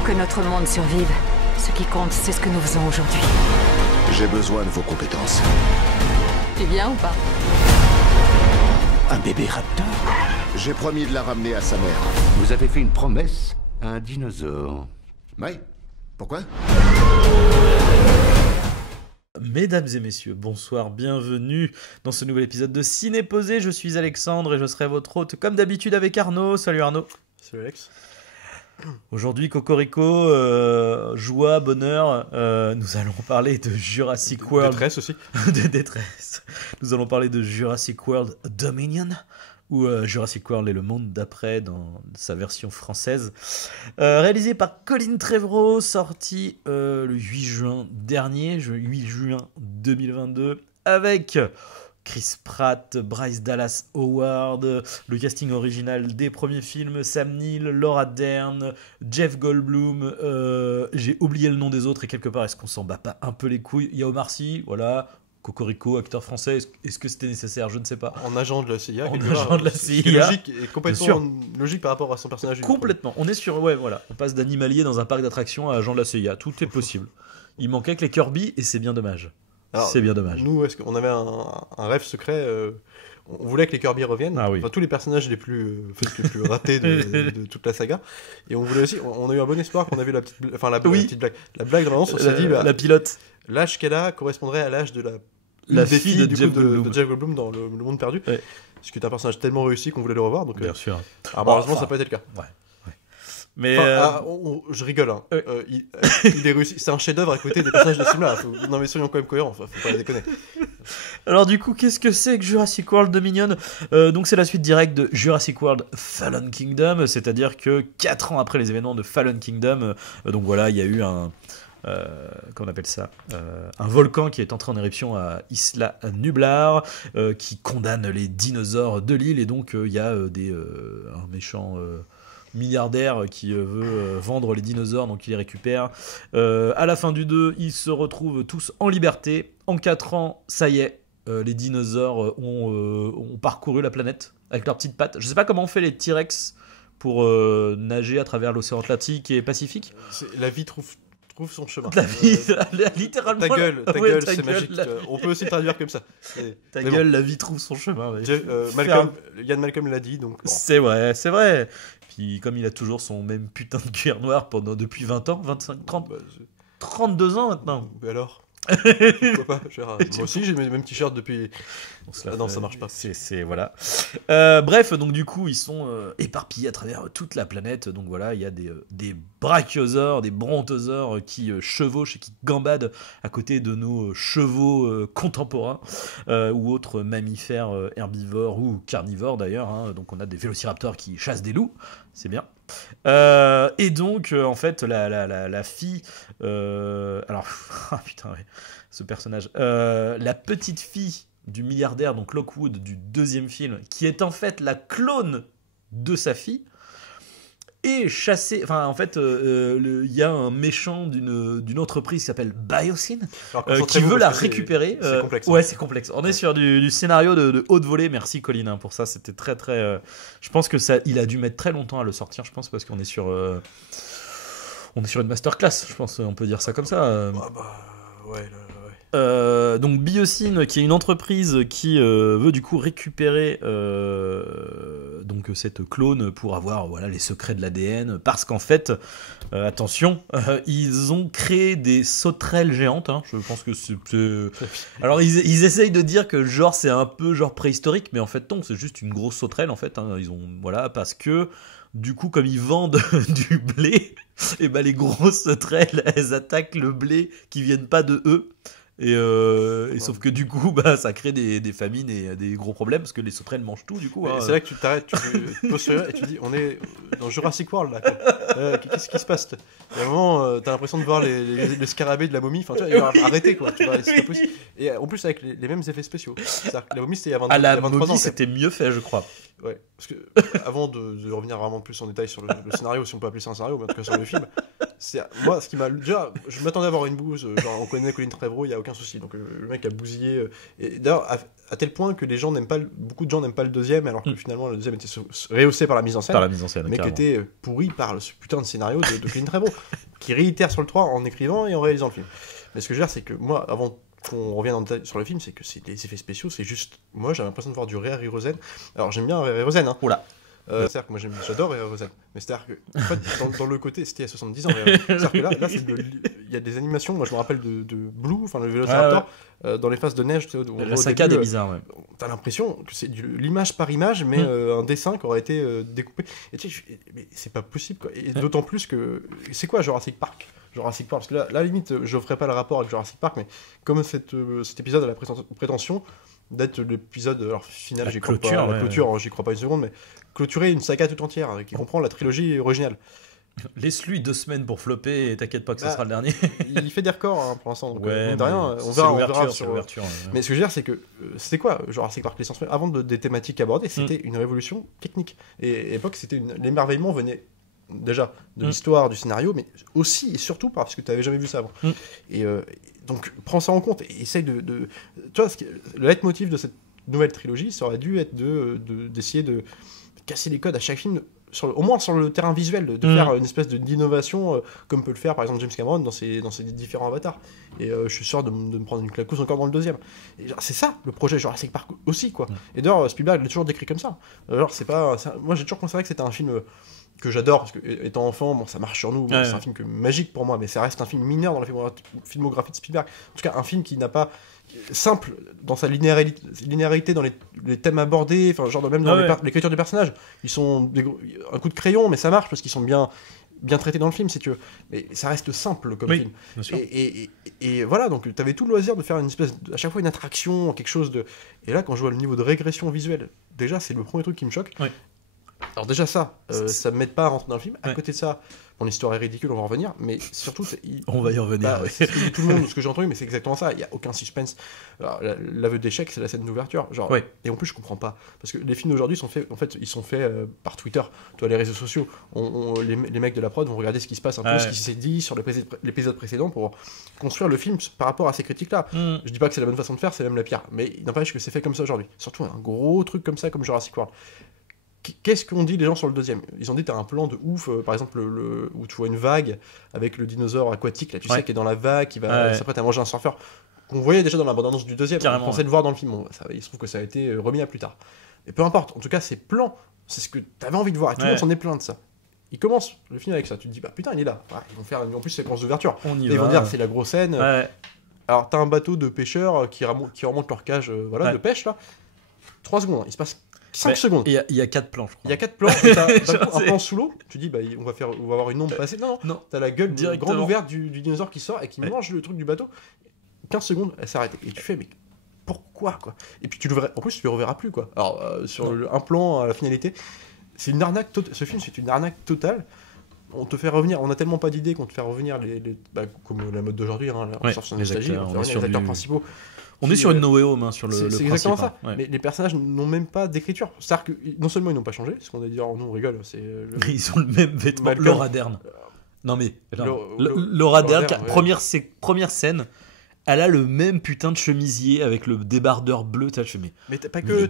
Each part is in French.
Pour que notre monde survive, ce qui compte, c'est ce que nous faisons aujourd'hui. J'ai besoin de vos compétences. Tu viens ou pas? Un bébé raptor? J'ai promis de la ramener à sa mère. Vous avez fait une promesse à un dinosaure. Oui. Pourquoi? Mesdames et messieurs, bonsoir, bienvenue dans ce nouvel épisode de Ciné Posé. Je suis Alexandre et je serai votre hôte comme d'habitude avec Arnaud. Salut Arnaud. Salut Alex. Aujourd'hui, Cocorico, joie, bonheur, nous allons parler de Jurassic World. Détresse aussi. De détresse. Nous allons parler de Jurassic World Dominion, ou Jurassic World et le monde d'après dans sa version française. Réalisé par Colin Trevorrow, sorti le 8 juin dernier, 8 juin 2022, avec Chris Pratt, Bryce Dallas Howard, le casting original des premiers films, Sam Neill, Laura Dern, Jeff Goldblum, j'ai oublié le nom des autres et quelque part, est-ce qu'on s'en bat pas un peu les couilles? Il y a Omar Sy, voilà, Cocorico, acteur français, est-ce que c'était nécessaire? Je ne sais pas. En agent de la CIA. En agent de la CIA. Ce qui est logique et complètement logique par rapport à son personnage. Complètement. On est sur, ouais, voilà, on passe d'animalier dans un parc d'attractions à agent de la CIA, tout est possible. Il manquait que les Kirby et c'est bien dommage. Alors, c'est bien dommage. Nous, est-ce qu'on avait un rêve secret on voulait que les Kirby reviennent, ah, oui. Enfin, tous les personnages les plus ratés de toute la saga. Et on voulait aussi, on a eu un bon espoir qu'on a vu la petite blague. La blague dans l'annonce, on s'est dit, la pilote. L'âge qu'elle a correspondrait à l'âge de la fille de Jeff Goldblum dans le Monde Perdu. Ouais. Ce qui est un personnage tellement réussi qu'on voulait le revoir. Donc, bien sûr. Malheureusement, ça n'a pas été le cas. Ouais. Mais je rigole, hein. Il est réussi. C'est un chef-d'œuvre à côté des personnages de ce film-là. Non, mais soyons quand même cohérents, faut pas les déconner. Alors, du coup, qu'est-ce que c'est que Jurassic World Dominion? Donc, c'est la suite directe de Jurassic World Fallen Kingdom, c'est-à-dire que 4 ans après les événements de Fallen Kingdom, donc voilà, il y a eu un volcan qui est entré en éruption à Isla Nublar, qui condamne les dinosaures de l'île, et donc il y a un méchant milliardaire qui veut vendre les dinosaures, donc il les récupère. À la fin du 2, ils se retrouvent tous en liberté. En 4 ans, ça y est, les dinosaures ont parcouru la planète avec leurs petites pattes. Je sais pas comment on fait les T-Rex pour nager à travers l'océan Atlantique et Pacifique. La vie trouve son chemin. La vie, littéralement. Ta gueule, c'est magique. On peut aussi traduire comme ça. Ta gueule, la vie trouve son chemin. Ouais. Yann Malcolm l'a dit, donc. Bon. C'est vrai. Puis comme il a toujours son même putain de cuir noir depuis 20 ans, 25, 30, 32 ans maintenant. Mais alors pourquoi pas? Moi aussi j'ai mes mêmes t-shirts depuis. Non, ça marche pas. C'est voilà. Bref, donc du coup ils sont éparpillés à travers toute la planète. Donc voilà, il y a des brachiosaures, des brontosaures qui chevauchent et qui gambadent à côté de nos chevaux contemporains ou autres mammifères herbivores ou carnivores d'ailleurs. Hein. Donc on a des vélociraptors qui chassent des loups, c'est bien. Et donc en fait la fille alors putain ouais, ce personnage la petite fille du milliardaire, donc Lockwood du deuxième film, qui est en fait la clone de sa fille, est chassée. Enfin, en fait, il y a un méchant d'une entreprise qui s'appelle Biosyn qui veut la récupérer. C'est complexe. Ouais, c'est complexe. On est sur du scénario de haute volée. Merci Colin hein, pour ça. C'était très très. Je pense que il a dû mettre très longtemps à le sortir. Je pense parce qu'on est sur une masterclass. Je pense on peut dire ça comme ça. Ouais. Donc Biosyn, qui est une entreprise qui veut du coup récupérer donc cette clone pour avoir voilà les secrets de l'ADN, parce qu'en fait attention, ils ont créé des sauterelles géantes. Hein, je pense que c'est... Alors ils essayent de dire que genre c'est un peu genre préhistorique, mais en fait non, c'est juste une grosse sauterelle en fait. Hein, ils ont voilà parce que du coup, comme ils vendent du blé, et ben les grosses sauterelles, elles attaquent le blé qui viennent pas de eux. Et sauf que du coup, bah, ça crée des famines et des gros problèmes parce que les sauterelles mangent tout du coup. Hein. C'est là que tu t'arrêtes, tu te poses sur et tu dis, on est dans Jurassic World là. Qu'est-ce qui se passe? Il y a un moment, t'as l'impression de voir les scarabées de la momie. Enfin, tu vois, arrêtez quoi. Tu vois, c'est pas possible. Et en plus avec les mêmes effets spéciaux. C'est-à-dire que la momie c'était il y a 23 ans. La momie c'était mieux fait, je crois. Ouais. Parce que avant de revenir vraiment plus en détail sur le scénario, si on peut appeler ça un scénario, mais en tout cas sur le film. Moi, ce qui m'a déjà, je m'attendais à avoir une bouse. Genre, on connaît Colin Trevorrow, il y a aucun souci. Donc le mec a bousillé. Et d'ailleurs, à tel point que beaucoup de gens n'aiment pas le deuxième, alors que finalement le deuxième était rehaussé par la mise en scène. Mais qui était pourri par ce putain de scénario de Colin Trevorrow, qui réitère sur le 3 en écrivant et en réalisant le film. Mais ce que je veux dire, c'est que moi, avant qu'on revienne en détail sur le film, c'est que les effets spéciaux, c'est juste. Moi, j'avais l'impression de voir du Ray Harryhausen. Alors, j'aime bien Ray Harryhausen, hein. Oula. C'est-à-dire que moi j'adore Ray Harryhausen, mais c'est-à-dire que en fait, dans le côté, c'était il y a 70 ans. C'est-à-dire que là il y a des animations. Moi, je me rappelle de Blue, enfin le Vélociraptor, dans les phases de neige. Tu sais, la saccade est bizarre. Ouais. T'as l'impression que c'est l'image par image, mais un dessin qui aurait été découpé. Et tu sais, mais c'est pas possible, quoi. Et d'autant plus que c'est quoi Jurassic Park, parce que là, à la limite, je ferai pas le rapport avec Jurassic Park, mais comme cet épisode a la prétention d'être l'épisode final, la j'y crois clôture, pas, la clôture, j'y crois pas une seconde, mais clôturer une saga tout entière qui comprend la trilogie originale. Laisse-lui 2 semaines pour flopper et t'inquiète pas que ça sera le dernier. Il fait des records hein, pour l'instant, donc ouais, de rien, on verra sur l'ouverture. Mais ce que je veux dire, c'est que c'était quoi Jurassic Park, l'essence même, avant des thématiques abordées, c'était une révolution technique. Et à l'époque, l'émerveillement venait déjà de l'histoire, du scénario, mais aussi et surtout parce que tu n'avais jamais vu ça avant. Et donc, prends ça en compte et essaye de... Tu vois, le leitmotiv de cette nouvelle trilogie, ça aurait dû être d'essayer de casser les codes à chaque film, au moins sur le terrain visuel, de faire une espèce d'innovation, comme peut le faire par exemple James Cameron dans ses différents avatars. Et je suis sûr de me prendre une claquousse encore dans le deuxième. C'est ça le projet Jurassic Park aussi, quoi. Et d'ailleurs, Spielberg l'a toujours décrit comme ça. Alors, moi j'ai toujours considéré que c'était un film que j'adore, parce que étant enfant, bon, ça marche sur nous, c'est un film magique pour moi, mais ça reste un film mineur dans la filmographie de Spielberg. En tout cas, un film qui n'a pas simple dans sa linéarité dans les thèmes abordés, enfin genre même dans l'écriture des personnages. Ils sont un coup de crayon, mais ça marche parce qu'ils sont bien traités dans le film, si tu veux. Mais ça reste simple comme film. Bien sûr. Et voilà, donc tu avais tout le loisir de faire une espèce à chaque fois une attraction, quelque chose de. Et là, quand je vois le niveau de régression visuelle, déjà c'est le premier truc qui me choque. Oui. Alors déjà ça me m'aide pas à rentrer dans le film. À côté de ça, mon histoire est ridicule, on va en revenir, mais surtout... On va y revenir, c'est ce que dit tout le monde, ce que j'ai entendu, mais c'est exactement ça, il n'y a aucun suspense. Alors, l'aveu d'échec, c'est la scène d'ouverture, genre, et en plus je comprends pas, parce que les films d'aujourd'hui sont faits par Twitter, tu vois, les réseaux sociaux, les mecs de la prod vont regarder ce qui se passe, ce qui s'est dit sur l'épisode précédent pour construire le film par rapport à ces critiques-là. Je dis pas que c'est la bonne façon de faire, c'est même la pire, mais il n'empêche que c'est fait comme ça aujourd'hui, surtout un gros truc comme ça, comme Jurassic World. Qu'est-ce qu'ont dit les gens sur le deuxième ? Ils ont dit t'as un plan de ouf, par exemple où tu vois une vague avec le dinosaure aquatique, là tu sais qui est dans la vague, qui va s'apprête à manger un surfeur, qu'on voyait déjà dans la bande-annonce du deuxième, on pensait le voir dans le film, il se trouve que ça a été remis à plus tard. Et peu importe, en tout cas ces plans, c'est ce que t'avais envie de voir, et tout le monde s'en est plaint de ça. Il commence le film avec ça, tu te dis bah putain il est là, ils vont faire en plus séquence d'ouverture, ils vont dire c'est la grosse scène. Alors t'as un bateau de pêcheurs qui remonte leur cage de pêche là, 3 secondes, il se passe 5 secondes. Il y a 4 plans, je crois. Il y a 4 plans, et t'as un plan sous l'eau, tu dis bah on va avoir une ombre passer. Non, t'as la gueule grande ouverte du dinosaure qui sort et qui mange le truc du bateau. 15 secondes, elle s'arrête. Et tu fais mais pourquoi quoi ? Et puis en plus tu le reverras plus quoi. Alors sur un plan à la finalité, c'est une arnaque ce film c'est une arnaque totale. On te fait revenir, on n'a tellement pas d'idées qu'on te fait revenir comme la mode d'aujourd'hui, on sort sur nostalgie, on fait revenir les acteurs principaux. On est sur une No Way Home, sur le c'est exactement ça. Mais les personnages n'ont même pas d'écriture. C'est-à-dire que non seulement ils n'ont pas changé, parce qu'on a dit, nous on rigole, ils ont le même vêtement. Laura Dern. Non mais, Laura Dern, première scène, elle a le même putain de chemisier avec le débardeur bleu. Mais t'as pas que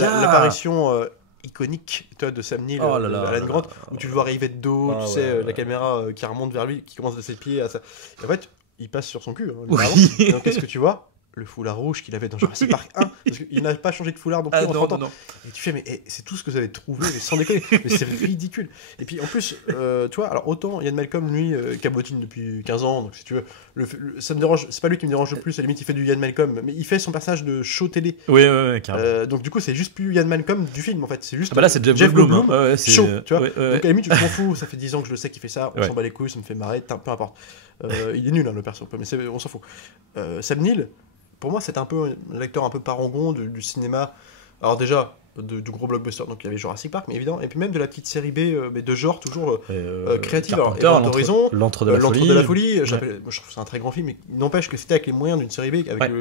l'apparition iconique de Sam Neill, Alan Grant, où tu le vois arriver de dos, la caméra qui remonte vers lui, qui commence de ses pieds. Et en fait, il passe sur son cul. Donc qu'est-ce que tu vois ? Le foulard rouge qu'il avait dans Jurassic Park 1, parce qu'il n'a pas changé de foulard non plus en 30 ans. Et tu fais, mais c'est tout ce que vous avez trouvé, mais sans déconner, mais c'est ridicule. Et puis en plus, tu vois, alors autant Ian Malcolm, lui, cabotine depuis 15 ans, donc si tu veux, ça me dérange, c'est pas lui qui me dérange le plus, à la limite il fait du Ian Malcolm, mais il fait son personnage de show télé. Oui, carrément. Donc du coup, c'est juste plus Ian Malcolm du film en fait, c'est juste. Là, c'est Jeff Goldblum, show, tu vois. Donc à la limite, je m'en fous, ça fait 10 ans que je le sais qu'il fait ça, on s'en bat les couilles, ça me fait marrer, peu importe. Il est nul, le perso, mais on s'en fout. Sam Neill, pour moi, c'était un peu un acteur un peu parangon du cinéma. Alors déjà, du gros blockbuster, donc il y avait Jurassic Park, mais évidemment, et puis même de la petite série B, mais de genre toujours créative. L'Entre de la Folie. Je trouve que c'est un très grand film, mais il n'empêche que c'était avec les moyens d'une série B, avec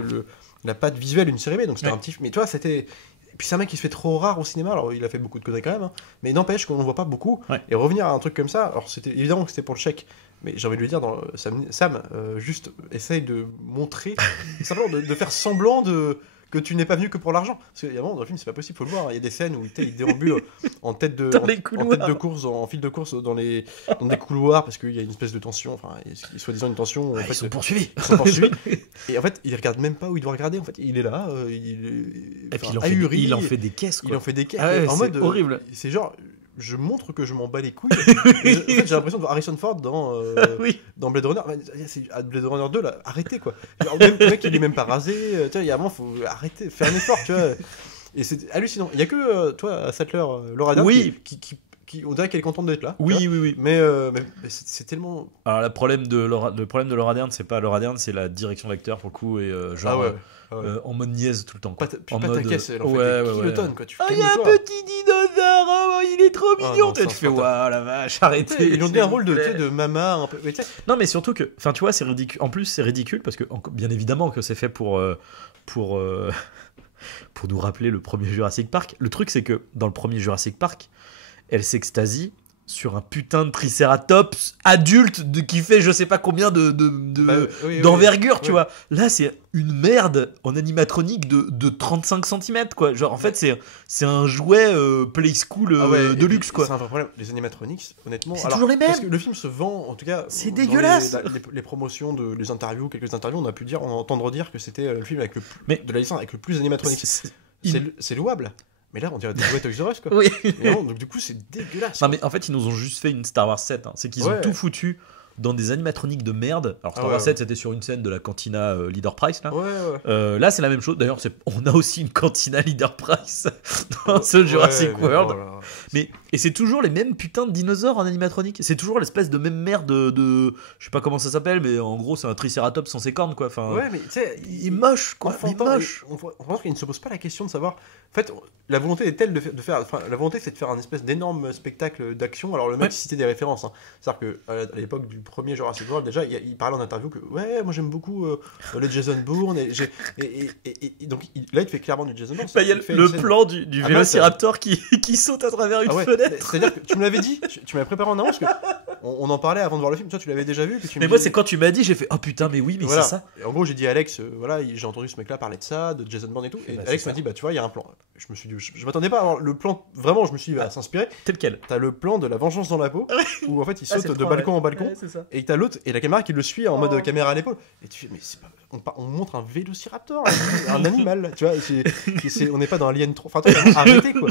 la patte visuelle d'une série B, donc c'était un petit film. Mais tu vois, c'était puis c'est un mec qui se fait trop rare au cinéma, alors il a fait beaucoup de conneries quand même, hein, mais n'empêche qu'on ne voit pas beaucoup. Ouais. Et revenir à un truc comme ça, alors c'était évidemment que c'était pour le chèque, mais j'ai envie de lui dire, Sam, juste essaye de montrer, simplement de faire semblant que tu n'es pas venu que pour l'argent. Parce qu'il y a un moment dans le film, c'est pas possible, faut le voir. Il y a des scènes où il déambule en tête de, Dans les en couloirs. tête de course, en fil de course dans des couloirs, parce qu'il y a une espèce de tension, enfin, soi-disant une tension. En fait, Ils sont poursuivis. ils sont poursuivis. Et en fait, il regarde même pas où il doit regarder. En fait, il est là, Et puis ahuri, il en fait des caisses, quoi. il en fait des quêtes. Ah ouais, en c'est mode horrible. C'est genre, je montre que je m'en bats les couilles. Et en fait, j'ai l'impression de voir Harrison Ford Oui. dans Blade Runner. Blade Runner 2, là, arrêtez quoi. Genre, même, le mec, il est même pas rasé. Tu vois, il y a un moment, faut arrêter, faire un effort, tu vois. Et c'est hallucinant. Il y a que toi, Sattler, Laura Dern, Oui. qui on dirait qu'elle est contente d'être là. Oui, tu vois. oui. Mais c'est tellement. Alors, le problème de Laura Dern, c'est pas Laura Dern, c'est la direction d'acteur pour le coup, et genre. En mode niaise tout le temps, quoi. Puis En pas mode, ta caisse, elle en fait ouais, des ouais, kilotonnes, quoi. Tu Ah, il y a un calme-toi. petit dinosaure, oh, il est trop Ah, mignon. non, Tu c'est fais, insupportable. waouh la vache, arrêtez. Ouais, ils ont dit un s'il rôle vous de, tu plaît. sais, de mama un peu. Mais tu sais, Non, mais surtout que, enfin, tu vois, c'est ridicule. En plus, c'est ridicule parce que, bien évidemment, que c'est fait pour nous rappeler le premier Jurassic Park. Le truc, c'est que dans le premier Jurassic Park, elle s'extasie sur un putain de Triceratops adulte qui fait je sais pas combien d'envergure, tu vois. Là, c'est une merde en animatronique de 35 cm, quoi. Genre, en fait, c'est un jouet Play School de luxe, quoi. C'est un vrai problème. Les animatronics, honnêtement. C'est toujours les mêmes. Parce que le film se vend, en tout cas. C'est dans dégueulasse. Les promotions, les interviews, quelques interviews, on a pu dire, on entendre dire que c'était le film avec de la licence avec le plus d'animatronics. C'est louable. Mais là, on dirait des jouets Toys R Us, quoi. Oui. Et vraiment, donc du coup, c'est dégueulasse. Non, mais en fait, ils nous ont juste fait une Star Wars 7. Hein. C'est qu'ils ont tout foutu dans des animatroniques de merde. Alors, Star Wars 7, c'était sur une scène de la cantina Leader Price. Là, là c'est la même chose. D'ailleurs, on a aussi une cantina Leader Price dans ce Jurassic World. Voilà. Et c'est toujours les mêmes putains de dinosaures en animatronique. C'est toujours l'espèce de même merde de. Je sais pas comment ça s'appelle, mais en gros, c'est un Triceratops sans ses cornes, quoi. Enfin, Ouais, mais tu sais, il est moche, quoi. Il est moche. On pense qu'il ne se pose pas la question de savoir. En fait, la volonté est telle de faire. Enfin, la volonté, c'est de faire un espèce d'énorme spectacle d'action. Alors, le mec citait des références. Hein. C'est-à-dire qu'à l'époque du premier Jurassic World, déjà, il parlait en interview que ouais, moi j'aime beaucoup les Jason Bourne. Et donc, là, il te fait clairement du Jason Bourne. Il y a le plan du Vélociraptor qui saute à travers une fenêtre. C'est-à-dire que tu me l'avais dit, tu m'avais préparé en amont parce que on en parlait avant de voir le film. Toi, tu l'avais déjà vu. Mais moi, c'est quand tu m'as dit, j'ai fait oh putain, mais oui, mais voilà. c'est ça. Et en gros, j'ai dit à Alex, voilà, j'ai entendu ce mec-là parler de ça, de Jason Bourne et tout. Et bah, Alex m'a dit, bah tu vois, il y a un plan. Je me suis dit, je m'attendais pas à avoir le plan. Vraiment, je me suis dit, va s'inspirer. Tel quel. T'as le plan de la vengeance dans la peau, où en fait il saute de balcon en balcon. Ça. Et t'as l'autre et la caméra qui le suit en mode caméra à l'épaule. Et tu fais, mais c'est pas. On montre un vélociraptor, un animal, tu vois. On n'est pas dans Alien 3. Enfin, arrêtez quoi.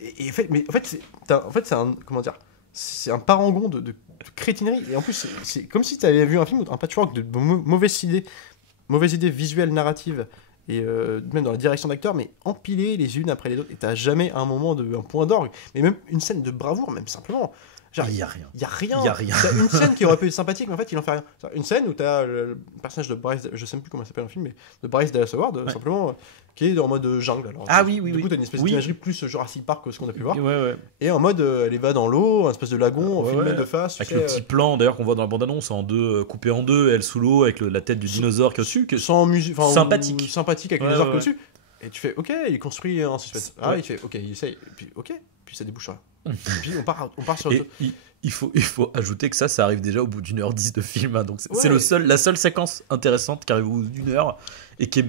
Et en fait, c'est un. Comment dire. C'est un parangon de crétinerie. Et en plus, c'est comme si tu avais vu un film, un patchwork de mauvaises idées visuelles, narratives, et même dans la direction d'acteurs, mais empilées les unes après les autres. Et t'as jamais un moment un point d'orgue, mais même une scène de bravoure, même simplement. Genre, il y a rien. Il y a rien. T'as une scène qui aurait pu être sympathique, mais en fait, il en fait rien. Une scène où t'as le personnage de Bryce, je sais plus comment il s'appelle dans le film, mais de Bryce Dallas Howard, simplement, qui est en mode jungle. Alors, du coup, t'as une espèce d'imagerie plus Jurassic Park que ce qu'on a pu voir. Et en mode, elle va dans l'eau, un espèce de lagon, filmé de face. Avec le petit plan, d'ailleurs, qu'on voit dans la bande-annonce, coupé en deux, elle sous l'eau, avec la tête du dinosaure qui est au-dessus. Sans musique. Sympathique. Sympathique avec le dinosaure qui est au-dessus. Et tu fais, ok, il construit un suspense. Il fait, ok, il essaye. Et puis, ok, puis ça débouche. Puis on part sur le. Il faut ajouter que ça arrive déjà au bout d'1 h 10 de film. Hein, donc c'est la seule séquence intéressante qui arrive au bout d'1 heure et qui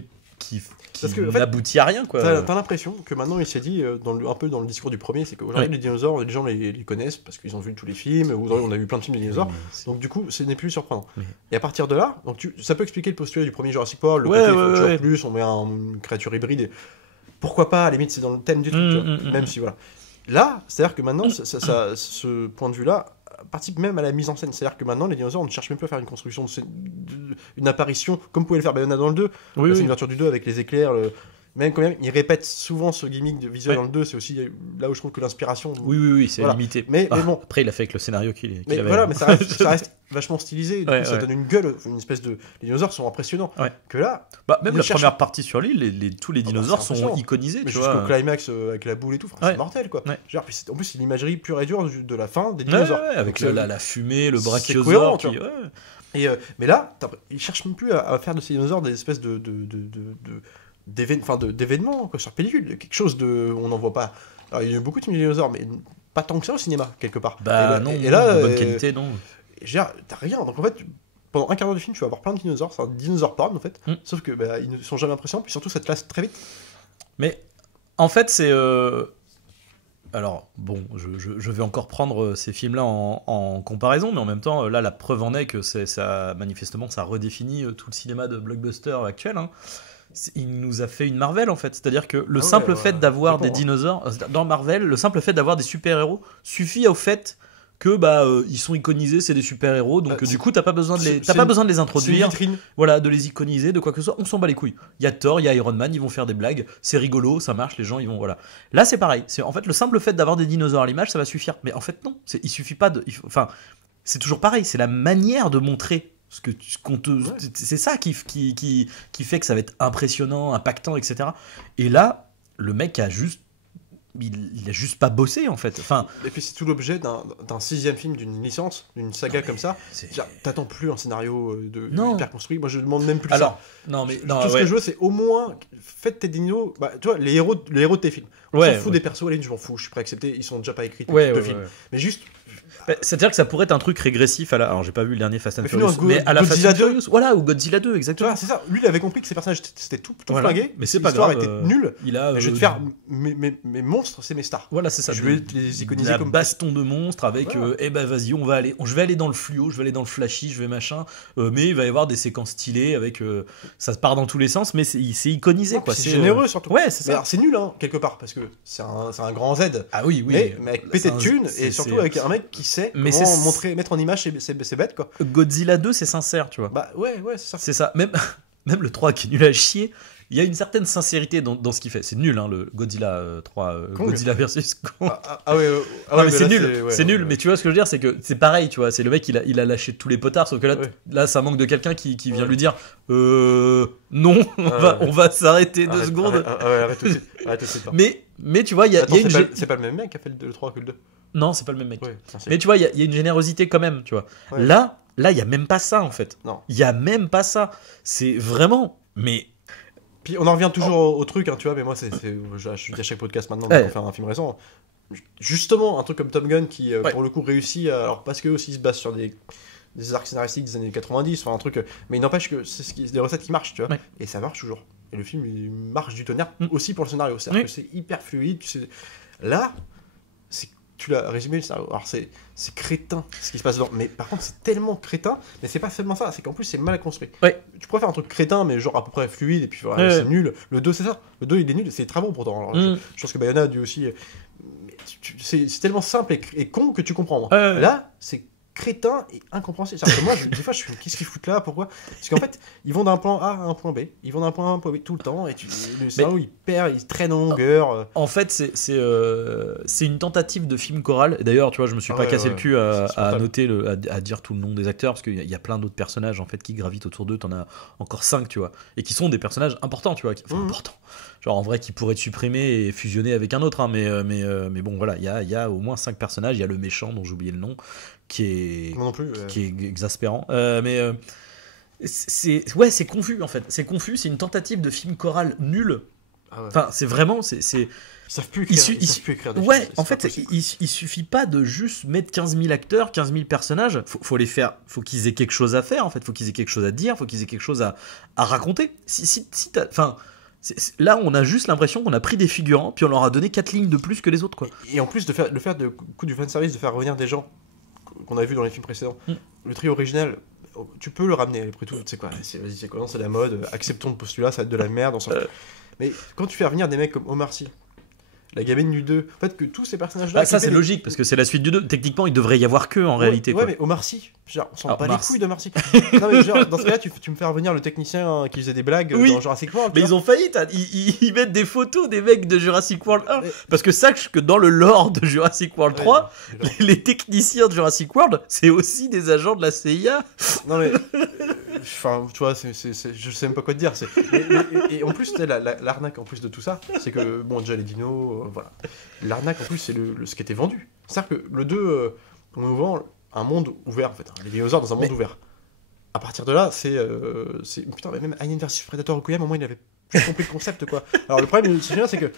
n'aboutit à rien, quoi. T'as l'impression que maintenant il s'est dit, un peu dans le discours du premier, c'est qu'aujourd'hui les dinosaures, les gens les connaissent parce qu'ils ont vu tous les films, ou on a vu plein de films de dinosaures, donc du coup ce n'est plus surprenant. Et à partir de là, donc ça peut expliquer le postulat du premier Jurassic World, le côté il faut toujours plus, on met une créature hybride, et pourquoi pas, à la limite c'est dans le thème du truc, même si voilà. Là, c'est-à-dire que maintenant, ce point de vue-là participe même à la mise en scène. C'est-à-dire que maintenant, les dinosaures, on ne cherche même plus à faire une construction, une apparition, comme pouvait le faire Bayona dans le 2. C'est une ouverture du 2 avec les éclairs. Même quand même, ils répètent souvent ce gimmick de visuel dans le 2. C'est aussi là où je trouve que l'inspiration. Oui, c'est limité. Mais bon. Après, il a fait avec le scénario qu'il avait. Voilà, mais ça reste vachement stylisé. Du coup, ça donne une gueule, une espèce de. Les dinosaures sont impressionnants. Que là. Même la première partie sur l'île, tous les dinosaures sont iconisés. Mais jusqu'au climax avec la boule et tout, c'est mortel quoi. Genre, en plus, c'est l'imagerie pure et dure de la fin des dinosaures. Avec la fumée, le brachiosaure. Mais là, ils cherchent même plus à faire de ces dinosaures des espèces de d'événements quoi, sur pellicule, quelque chose de, on n'en voit pas. Alors il y a eu beaucoup de films de dinosaures, mais pas tant que ça au cinéma quelque part. Bah non, et là, de bonne qualité, non. T'as rien. Donc en fait, pendant un quart d'heure du film, tu vas avoir plein de dinosaures, c'est un dinosaure porn en fait. Sauf que bah, ils ne sont jamais impressionnants, puis surtout ça te lasse très vite. Mais en fait, c'est. Alors, bon, je vais encore prendre ces films-là en comparaison, mais en même temps, là, la preuve en est que manifestement, ça redéfinit tout le cinéma de blockbuster actuel. Hein. Il nous a fait une Marvel, en fait. C'est-à-dire que le simple fait d'avoir des dinosaures. Dans Marvel, le simple fait d'avoir des super-héros suffit au fait que ils sont iconisés, c'est des super-héros, donc du coup t'as pas besoin de les introduire, voilà, de les iconiser, de quoi que ce soit, on s'en bat les couilles. Il y a Thor, il y a Iron Man, ils vont faire des blagues, c'est rigolo, ça marche, les gens ils vont, voilà. Là c'est pareil, c'est en fait le simple fait d'avoir des dinosaures à l'image, ça va suffire. Mais en fait non, il suffit pas de, enfin c'est toujours pareil, c'est la manière de montrer c'est ça qui fait que ça va être impressionnant, impactant, etc. Et là le mec il a juste pas bossé en fait. Enfin, et puis c'est tout l'objet d'un 6e film d'une licence, d'une saga comme ça. T'attends plus un scénario hyper construit. Moi je demande même plus ça. Non mais tout ce que je veux c'est au moins faites tes dinos. Bah, tu vois les héros de tes films. On s'en fout des persos à la ligne, je m'en fous. Je suis prêt à accepter. Ils sont déjà pas écrits de films. Mais juste. C'est-à-dire que ça pourrait être un truc régressif à la. Alors j'ai pas vu le dernier Fast and Furious, mais à la Godzilla 2, voilà, ou Godzilla 2, exactement. C'est ça. Lui, il avait compris que ces personnages c'était tout flingué, mais c'est pas grave. L'histoire était nulle. Je vais te faire mes monstres, c'est mes stars. Voilà, c'est ça. Je vais les iconiser comme baston de monstres avec. Vas-y, je vais aller dans le fluo, je vais aller dans le flashy, je vais machin. Mais il va y avoir des séquences stylées avec. Ça part dans tous les sens, mais c'est iconisé quoi. C'est généreux surtout. Ouais, c'est ça. Alors c'est nul quelque part parce que c'est un grand Z. Ah oui. Mais avec pété de thunes et surtout avec un mec qui sait comment mettre en image ces bêtes quoi. Godzilla 2 c'est sincère, tu vois. Bah ouais c'est ça. C'est ça. Même le 3 qui est nul à chier, il y a une certaine sincérité dans ce qu'il fait. C'est nul hein, le Godzilla 3 Godzilla versus Kong. Mais c'est nul, c'est nul, mais tu vois ce que je veux dire, c'est que c'est pareil, tu vois, c'est le mec il a lâché tous les potards, sauf que là ça manque de quelqu'un qui vient lui dire non, on va s'arrêter 2 secondes. Arrête tout de suite. Mais tu vois, il y a une c'est pas le même mec qui a fait le 3 que le 2. Non, c'est pas le même mec. Mais tu vois, il y a une générosité quand même, tu vois. Là, il y a même pas ça en fait. Non. Il y a même pas ça. C'est vraiment. Mais. Puis on en revient toujours au truc, hein, tu vois. Mais moi, je dis à chaque podcast maintenant qu'on fait un film récent. Justement, un truc comme Top Gun qui, pour le coup, réussit. Alors parce que aussi il se base sur des arcs scénaristiques des années 90, enfin un truc. Mais il n'empêche que c'est des recettes qui marchent, tu vois. Et ça marche toujours. Et le film, il marche du tonnerre aussi pour le scénario. C'est-à-dire que c'est hyper fluide. Là. Tu l'as résumé, alors c'est crétin ce qui se passe dedans, mais par contre c'est tellement crétin, mais c'est pas seulement ça, c'est qu'en plus c'est mal construit. Tu pourrais faire un truc crétin mais genre à peu près fluide et puis c'est nul. Le 2 c'est ça, le 2 il est nul, c'est des travaux pourtant. Alors, je pense que Bayona a dû aussi, mais c'est tellement simple et con que tu comprends. Là c'est crétin et incompréhensible. C'est-à-dire que moi, des fois, je me dis, qu'est-ce qu'ils foutent là, pourquoi ? Parce qu'en fait, ils vont d'un point A à un point B, ils vont d'un point A à un point B tout le temps, et le cerveau, il traîne en longueur. En fait, c'est une tentative de film choral. Et d'ailleurs, tu vois, je me suis pas cassé le cul à noter, à dire tout le nom des acteurs, parce qu'il y a plein d'autres personnages en fait qui gravitent autour d'eux. T'en as encore 5, tu vois, et qui sont des personnages importants, tu vois, importants. Genre en vrai, qui pourraient être supprimés et fusionnés avec un autre, hein, mais bon, voilà, il y a au moins 5 personnages. Il y a le méchant dont j'ai oublié le nom, qui est exaspérant. C'est confus en fait. C'est confus. C'est une tentative de film choral nul. Enfin, c'est vraiment. Ils savent plus écrire. En fait, il suffit pas de juste mettre 15 000 acteurs, 15 000 personnages. Faut les faire. Faut qu'ils aient quelque chose à faire. En fait, faut qu'ils aient quelque chose à dire. Faut qu'ils aient quelque chose à raconter. Là, on a juste l'impression qu'on a pris des figurants, puis on leur a donné 4 lignes de plus que les autres, quoi. Et en plus, le faire de coup du fanservice, de faire revenir des gens qu'on a vu dans les films précédents. Le trio original, tu peux le ramener, après tout, tu sais quoi, c'est quoi, c'est la mode, acceptons le postulat, ça va être de la merde, mais quand tu fais revenir des mecs comme Omar Sy, la gamine du 2, en fait que tous ces personnages-là... ça c'est logique, parce que c'est la suite du 2, techniquement il devrait y avoir que en réalité. Ouais, mais Omar Sy, genre, on s'en bat les couilles d'Omar Sy. Non mais genre, dans ce cas-là, tu me fais revenir le technicien qui faisait des blagues dans Jurassic World. Mais ils ont failli, ils mettent des photos des mecs de Jurassic World 1, parce que sache que dans le lore de Jurassic World 3, les techniciens de Jurassic World, c'est aussi des agents de la CIA. Non mais... Enfin, tu vois, je sais même pas quoi te dire. Et en plus, l'arnaque en plus de tout ça, c'est que, bon, déjà les dinos, voilà. L'arnaque en plus, c'est ce qui était vendu. C'est-à-dire que le 2, on nous vend un monde ouvert, en fait. Les dinosaures dans un monde ouvert. À partir de là, putain, mais même Alien vs Predator Requiem, au moins, il avait plus compris le concept, quoi. Alors le problème, c'est que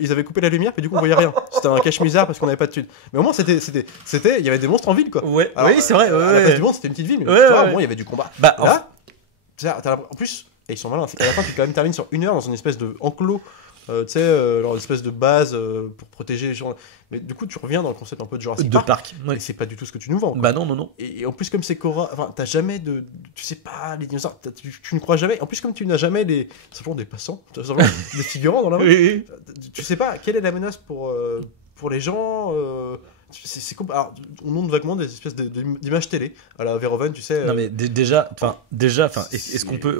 ils avaient coupé la lumière, puis du coup on voyait rien. C'était un cache-misère parce qu'on avait pas de thunes. Mais au moins il y avait des monstres en ville, quoi. Ouais, Alors, oui, c'est vrai. À la place du monstre, c'était une petite ville, mais Ouais, tu vois, ouais. au moins il y avait du combat. Bah, Là, en plus, et ils sont malins, c'est qu'à la fin tu quand même termines sur 1 heure dans une espèce de enclos. Tu sais, leur espèce de base pour protéger les gens. Mais du coup, tu reviens dans le concept un peu de Jurassic de Park. parc. Ouais. Et c'est pas du tout ce que tu nous vends. Quoi. Bah non. Et en plus, comme c'est Cora, enfin, t'as jamais tu sais pas, les dinosaures, tu ne crois jamais. En plus, comme tu n'as jamais c'est toujours des passants, simplement des figurants dans la rue. Oui. Tu sais pas quelle est la menace pour les gens. Alors, on montre vaguement des espèces d'images télé à la Verhoeven, tu sais. Non mais déjà, est-ce qu'on peut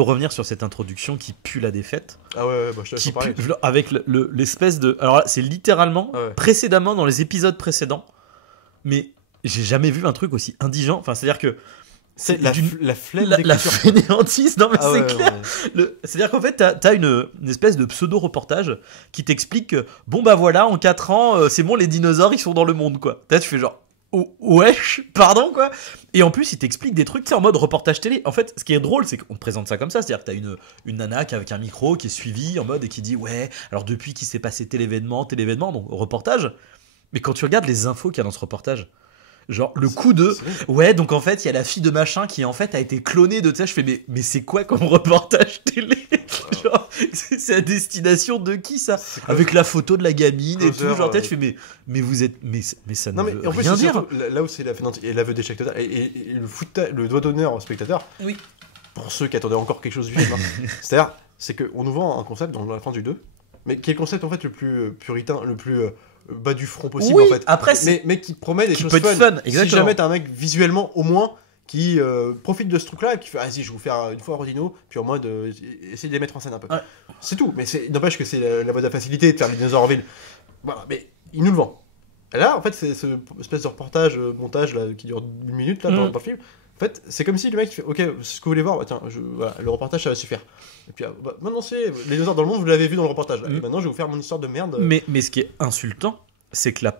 revenir sur cette introduction qui pue la défaite, Ah ouais, bah, je te laisse qui en parler. pue, avec l'espèce de, alors là, c'est littéralement Ah ouais. précédemment dans les épisodes précédents, mais j'ai jamais vu un truc aussi indigent. Enfin, c'est-à-dire que C'est la flemme la d'écriture. fainéantise. Non mais Ah c'est ouais, clair. ouais. C'est-à-dire qu'en fait, t'as une espèce de pseudo-reportage qui t'explique que, bon bah voilà, en 4 ans, c'est bon, les dinosaures, ils sont dans le monde, quoi. Là, tu fais genre, oh, wesh, pardon, quoi. Et en plus, il t'explique des trucs, tu sais, en mode reportage télé. En fait, ce qui est drôle, c'est qu'on te présente ça comme ça. C'est-à-dire que t'as une nana qui avec un micro, qui est suivie en mode, et qui dit, ouais, alors depuis qu'il s'est passé tel événement, donc reportage. Mais quand tu regardes les infos qu'il y a dans ce reportage, genre le coup de ouais, donc en fait il y a la fille de machin qui en fait a été clonée de, tu sais, je fais mais c'est quoi comme reportage télé? Genre c'est à destination de qui ça? Avec la photo de la gamine et tout, genre peut-être je fais mais vous êtes mais ça Non, ne mais veut en plus, rien c'est dire. surtout là où c'est l'aveu d'échec total et le doigt d'honneur au spectateur. Oui. Pour ceux qui attendaient encore quelque chose du film. C'est-à-dire, c'est qu'on nous vend un concept dans la fin du 2, mais qui est le concept en fait le plus puritain, le plus bas du front possible, Oui, en fait. après, mais qui promet des qui choses peut être fun, exactement. Si jamais t'as un mec visuellement au moins qui profite de ce truc-là et qui fait vas-y, je vais vous faire une fois Rodino, puis en mode essayer de les mettre en scène un peu. Ouais. C'est tout, mais n'empêche que c'est la voie de la facilité de faire les dinosaures en ville. Voilà, mais il nous le vend. Et là, en fait, c'est ce espèce de reportage, montage là, qui dure 1 minute là, dans le film. En fait, c'est comme si le mec fait ok, c'est ce que vous voulez voir, bah, tiens, voilà, le reportage ça va suffire. Et puis bah, maintenant c'est les dinosaures dans le monde, vous l'avez vu dans le reportage. Là. Et maintenant je vais vous faire mon histoire de merde. Mais ce qui est insultant, c'est que la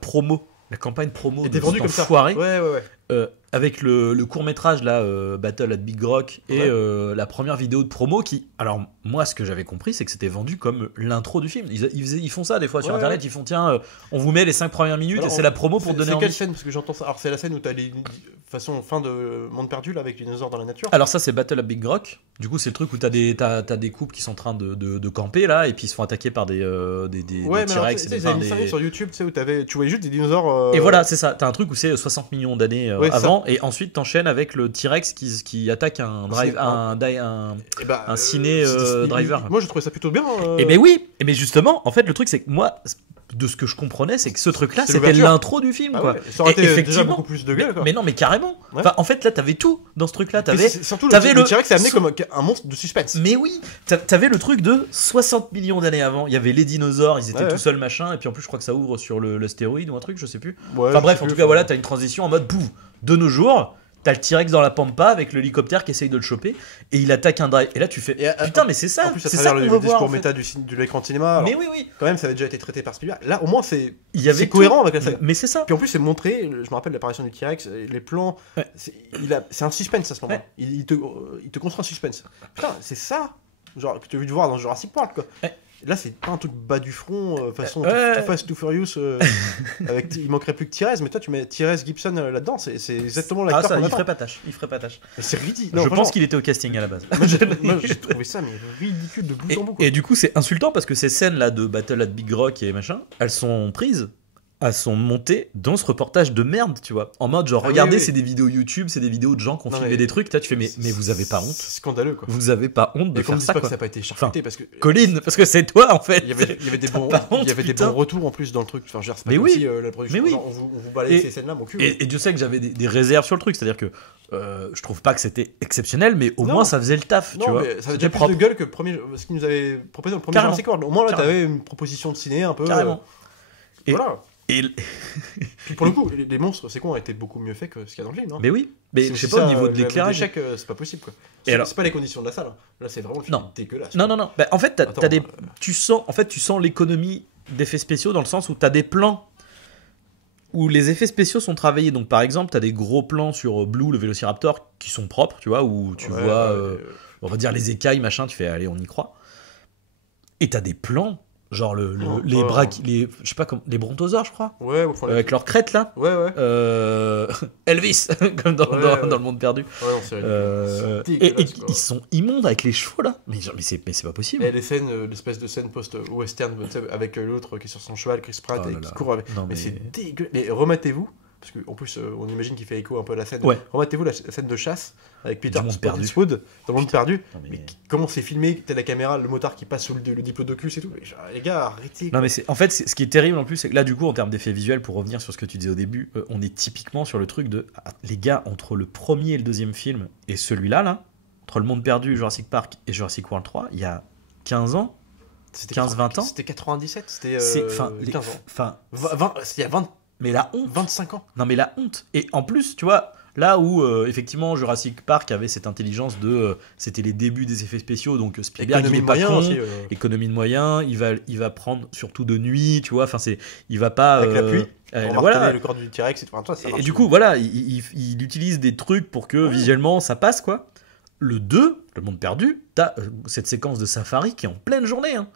campagne promo était de vendue cet comme ça. enfoiré, Ouais. avec le court-métrage là, Battle at Big Rock, et la première vidéo de promo qui, alors moi ce que j'avais compris, c'est que c'était vendu comme l'intro du film. Ils font ça des fois sur internet, ils font tiens, on vous met les 5 premières minutes. Alors, et c'est la promo pour donner envie. C'est quelle scène? Parce que j'entends ça. Alors c'est la scène où t'as les façon fin de Monde Perdu là, avec les dinosaures dans la nature. Alors ça c'est Battle at Big Rock. Du coup c'est le truc où t'as des couples qui sont en train de camper là, et puis ils se font attaquer par des T-Rex. Ils avaient mis ça sur YouTube, tu sais, où tu voyais juste des dinosaures. Et voilà, c'est ça. T'as un truc où c'est 60 millions d'années avant, et ensuite t'enchaînes avec le T-Rex qui attaque un ciné driver. Moi je trouvais ça plutôt bien. Et ben oui, et mais justement, en fait le truc c'est que moi, de ce que je comprenais, c'est que ce truc-là c'était l'ouverture. l'intro du film, quoi. Ouais. Ça aurait été effectivement, déjà beaucoup plus de gueule, quoi. Mais non, mais carrément. Ouais. Enfin, en fait là t'avais tout dans ce truc-là. Surtout t'avais le T-Rex c'est amené comme un monstre de suspense. Mais oui, t'avais le truc de 60 millions d'années avant. Il y avait les dinosaures, ils étaient tout seuls machin, et puis en plus je crois que ça ouvre sur l'astéroïde ou un truc, je sais plus. Ouais, enfin bref, en tout cas voilà, t'as une transition en mode pouf. De nos jours, t'as le T-Rex dans la pampa avec l'hélicoptère qui essaye de le choper, et il attaque un drive. Et là tu fais putain, mais c'est ça. En plus, c'est à ça travers qu'on le veut voir. discours En fait. méta de l'écran de cinéma. Alors, Mais oui. Quand même, ça avait déjà été traité par Spielberg. Là, au moins, c'est cohérent avec la saga. Mais c'est ça. Puis en plus, c'est montré. Je me rappelle l'apparition du T-Rex, les plans. Ouais. C'est un suspense à ce moment. Ouais. Il te construit un suspense. Putain, c'est ça. Genre que tu as vu de voir dans Jurassic Park, quoi. Ouais. Là, c'est pas un truc bas du front, façon Ouais. Too Fast, Too Furious. Il manquerait plus que T-Rex, mais toi, tu mets T-Rex Gibson là-dedans. C'est exactement l'acteur ça, qu'on il attend. ferait pas tâche. Mais c'est ridicule. Je Non, pense franchement, qu'il était au casting à la base. Moi, j'ai trouvé ça mais ridicule de bout en bout. Quoi. Et du coup, c'est insultant parce que ces scènes-là de Battle at Big Rock et machin, elles sont prises, elles sont montées dans ce reportage de merde, tu vois. En mode, genre, regardez, oui. c'est des vidéos YouTube, c'est des vidéos de gens qui ont Non, filmé mais des trucs. Là, tu fais, mais vous avez pas honte. C'est scandaleux, quoi. Vous avez pas honte de Et qu'on faire me dise ça, pas quoi. que ça n'a pas été charcuté parce que. Colline, parce que c'est toi, en fait. Il y avait des bons, pas honte, il y avait des putain. bons retours en plus dans le truc. Enfin, je veux dire, c'est pas Mais comme oui. si la production. Mais oui. Genre, on vous balaye ces scènes-là, mon cul. Et Dieu sait que j'avais des réserves sur le truc, c'est-à-dire que je trouve pas que c'était exceptionnel, mais au Non. moins ça faisait le taf, Non, tu vois. mais ça avait C'était déjà plus propre. de gueule que ce qu'ils nous avaient proposé dans le premier Carrément. Jurassic World. Au moins là, Carrément. t'avais une proposition de ciné un peu. Carrément. Et- Voilà. Et Puis pour le coup, les monstres, c'est quoi, ont été beaucoup mieux faits que ce qu'il y a dans le film. Hein. mais oui, mais C'est je sais aussi pas au ça, niveau de le l'éclairage. d'échec, c'est pas possible, quoi. Et alors C'est pas les conditions de la salle. Hein. Là, c'est vraiment le film Non. dégueulasse. Non. Bah, en fait, Attends, tu sens l'économie d'effets spéciaux dans le sens où t'as des plans où les effets spéciaux sont travaillés. Donc, par exemple, t'as des gros plans sur Blue, le Vélociraptor, qui sont propres, tu vois, où tu vois on va dire les écailles, machin, tu fais, allez, on y croit. Et t'as des plans, genre les je sais pas comment, les brontosaures, je crois, Ouais, au fond, avec leur crête là. Ouais, ouais. Elvis, comme dans le monde perdu. Ouais, non, c'est ridicule. Et Dégueulasse, quoi. ils sont immondes avec les chevaux là. Mais c'est pas possible. Et les scènes, l'espèce de scène post-western tu sais, avec l'autre qui est sur son cheval, Chris Pratt, Oh et là qui là. court avec. Non, mais mais- c'est dégueulasse. Mais remettez-vous, parce qu'en plus, on imagine qu'il fait écho un peu à la scène. Ouais. Remettez-vous la scène de chasse avec Peter Du monde perdu. Eastwood dans le monde perdu. Non, Mais comment c'est filmé, t'as la caméra, le motard qui passe sous le diplodocus et tout. Mais, genre, les gars, arrêtez. Non mais en fait ce qui est terrible en plus c'est que là du coup en termes d'effets visuels pour revenir sur ce que tu disais au début on est typiquement sur le truc de les gars entre le premier et le deuxième film et celui-là là entre le monde perdu Jurassic Park et Jurassic World 3 il y a 15 ans C'était 15-20 ans. C'était 97, c'était c'est 15 ans. enfin 20, il y a 20, mais la honte 25 ans. non mais la honte et en plus tu vois là où effectivement Jurassic Park avait cette intelligence de c'était les débuts des effets spéciaux donc Spielberg il Économie est de pas moyens con aussi. économie de moyens il va prendre surtout de nuit tu vois enfin c'est il va pas Avec l'appui. On voilà. va le corps du T-Rex. Enfin, toi, ça Et marche. du coup, voilà, il utilise des trucs pour que visuellement ça passe, quoi. Le 2, le monde perdu, t'as cette séquence de safari qui est en pleine journée. Hein.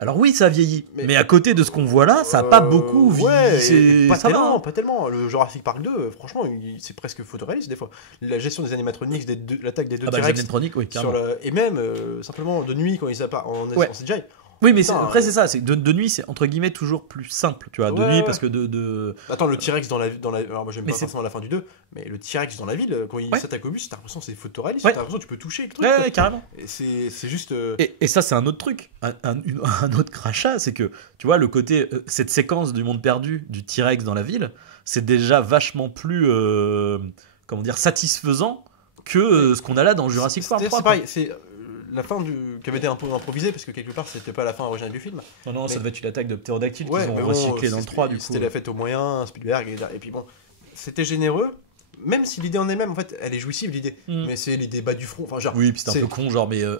Alors oui, ça vieillit, mais à côté de ce qu'on voit là, ça a pas beaucoup vieilli. Ouais, pas ça va, tellement, hein. pas tellement. Le Jurassic Park 2, franchement, c'est presque photoréaliste des fois. La gestion des animatronics, l'attaque des deux Ah bah, T-Rex, Animatronic, oui, sur carrément. et même simplement de nuit quand ils apparaissent Ouais. en CGI. Oui, mais Putain, après c'est ça, c'est de nuit c'est entre guillemets toujours plus simple, tu vois, de Ouais, nuit ouais. parce que de Attends, le T-Rex dans la alors moi j'aime Mais pas c'est- forcément la fin du 2, mais le T-Rex dans la ville quand il Ouais. s'attaque au bus, t'as l'impression que c'est photoréaliste, Ouais. t'as l'impression que tu peux toucher le truc. Ouais, quoi. ouais, carrément. Et c'est juste Et ça, c'est un autre truc, un autre crachat, c'est que, tu vois, le côté, cette séquence du monde perdu, du T-Rex dans la ville, c'est déjà vachement plus, comment dire, satisfaisant que ce qu'on a là dans Jurassic Park 3. c'est pareil, c'est la fin qui avait été un peu improvisée parce que quelque part c'était pas la fin originale du film. Non, non, ça Mais- devait être une attaque de ptérodactyles Ouais, qu'ils mais ont bon, recyclé dans le 3, du coup. C'était la fête aux moyens, Spielberg, et puis bon, c'était généreux, même si l'idée en elle-même, en fait, elle est jouissive l'idée, Mm. mais c'est l'idée bas du front, enfin genre... Oui, puis c'est un c'est- peu con, genre, mais. Non,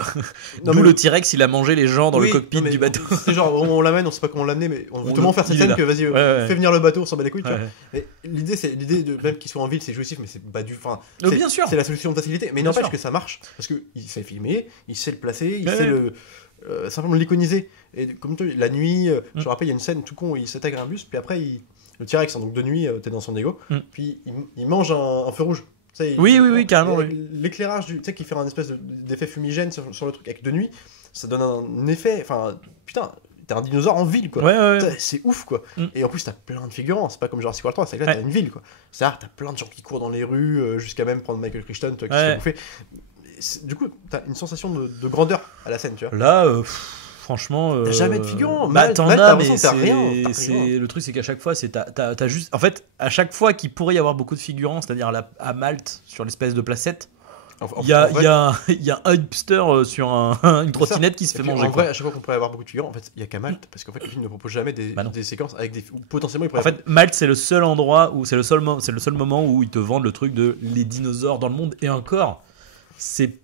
D'où mais le T-Rex, il a mangé les gens dans Oui, le cockpit non, mais du bateau. C'est genre, on l'amène, on sait pas comment l'amener, mais on veut On tellement le- faire cette il est scène là. que vas-y, Ouais. fais venir le bateau, on s'en bat les couilles, tu vois. Ouais. Et l'idée de même qu'ils soient en ville, c'est jouissif, mais c'est bas du... Enfin, Oh, c'est- bien sûr. C'est la solution de facilité, mais Bien n'empêche sûr. que ça marche, parce qu'il sait filmer, il sait le placer, il Ouais, sait ouais. simplement l'iconiser. Et comme toi, la nuit, je Mm. me rappelle, il y a une scène tout con où il s'attaque à un bus, puis après, le T-Rex, hein, donc de nuit, t'es dans son égo, Mm. puis il mange un feu rouge. Tu sais, Oui, carrément, et l'éclairage, tu sais, qui fait un espèce d'effet fumigène sur le truc avec de nuit, ça donne un effet. Enfin, putain, t'as un dinosaure en ville, quoi. Ouais, ouais. Putain, c'est ouf, quoi. Mm. Et en plus, t'as plein de figurants, c'est pas comme Jurassic World 3, c'est que là, Ouais. t'as une ville, quoi. C'est-à-dire, t'as plein de gens qui courent dans les rues, jusqu'à même prendre Michael Crichton, toi, qui Ouais. se fait bouffer. Du coup, t'as une sensation de grandeur à la scène, tu vois. Là, franchement. T'as jamais de figurants. Bah, Mal, t'en t'as as, l'impression mais que t'as rien, t'as c'est rien. le truc, c'est qu'à chaque fois, t'as juste. En fait, à chaque fois qu'il pourrait y avoir beaucoup de figurants, c'est-à-dire à Malte, sur l'espèce de placette, En il y a vrai, un hipster sur une trottinette qui se fait et puis, manger. En quoi. vrai, à chaque fois qu'on pourrait avoir beaucoup de figurants, en fait, il y a qu'à Malte, parce qu'en fait, le film ne propose jamais Bah non. des séquences avec des. Où potentiellement, il pourrait En fait, Malte, c'est le seul endroit où c'est le seul moment où ils te vendent le truc de les dinosaures dans le monde. Et encore, c'est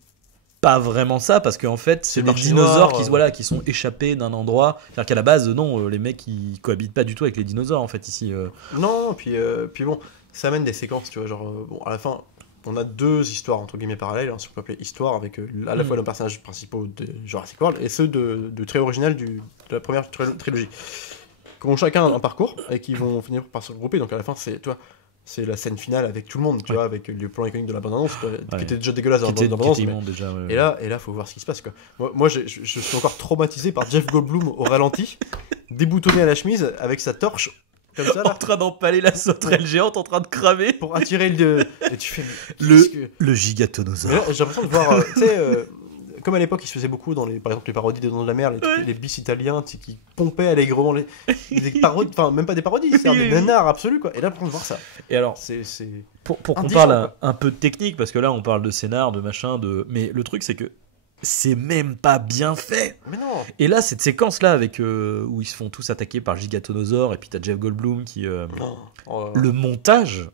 pas vraiment ça parce qu'en fait, c'est le des marché dinosaures noir, qui sont échappés d'un endroit. C'est-à-dire qu'à la base, non, les mecs ils cohabitent pas du tout avec les dinosaures en fait ici. Non, puis bon, ça amène des séquences, tu vois, genre, bon, à la fin, on a deux histoires, entre guillemets, parallèles, hein, si on peut appeler histoire, avec à la fois nos personnages principaux de Jurassic World et ceux de très original de la première trilogie, qui ont chacun un parcours et qui vont finir par se regrouper, donc à la fin, c'est la scène finale avec tout le monde, tu Ouais. vois, avec le plan iconique de la bande-annonce, Ouais. qui était déjà dégueulasse dans Qui la était bande-annonce, mais- immonde déjà. ouais. et là, faut voir ce qui se passe, quoi. Moi je suis encore traumatisé par Jeff Goldblum au ralenti, déboutonné à la chemise, avec sa torche, comme ça, En là, train d'empaler la sauterelle géante en train de cramer. pour attirer le... Et tu fais... mais qu'est-ce que- Le Mais là, gigatonosaure. j'ai l'impression de voir, tu sais, comme à l'époque, il se faisait beaucoup dans par exemple, les parodies des Dents de la Mer, les bis italiens, tu sais, qui pompaient allègrement des parodies, enfin, même pas des parodies, c'est Oui, des oui. nanars absolus, quoi. Et là, on voir ça. Et alors, C'est... pour qu'on indigent, parle quoi. un peu de technique, parce que là on parle de scénar, de machin, mais le truc c'est que c'est même pas bien fait. Mais non. Et là, cette séquence là avec où ils se font tous attaquer par le gigatonosaure et puis t'as Jeff Goldblum qui Non. Oh, le montage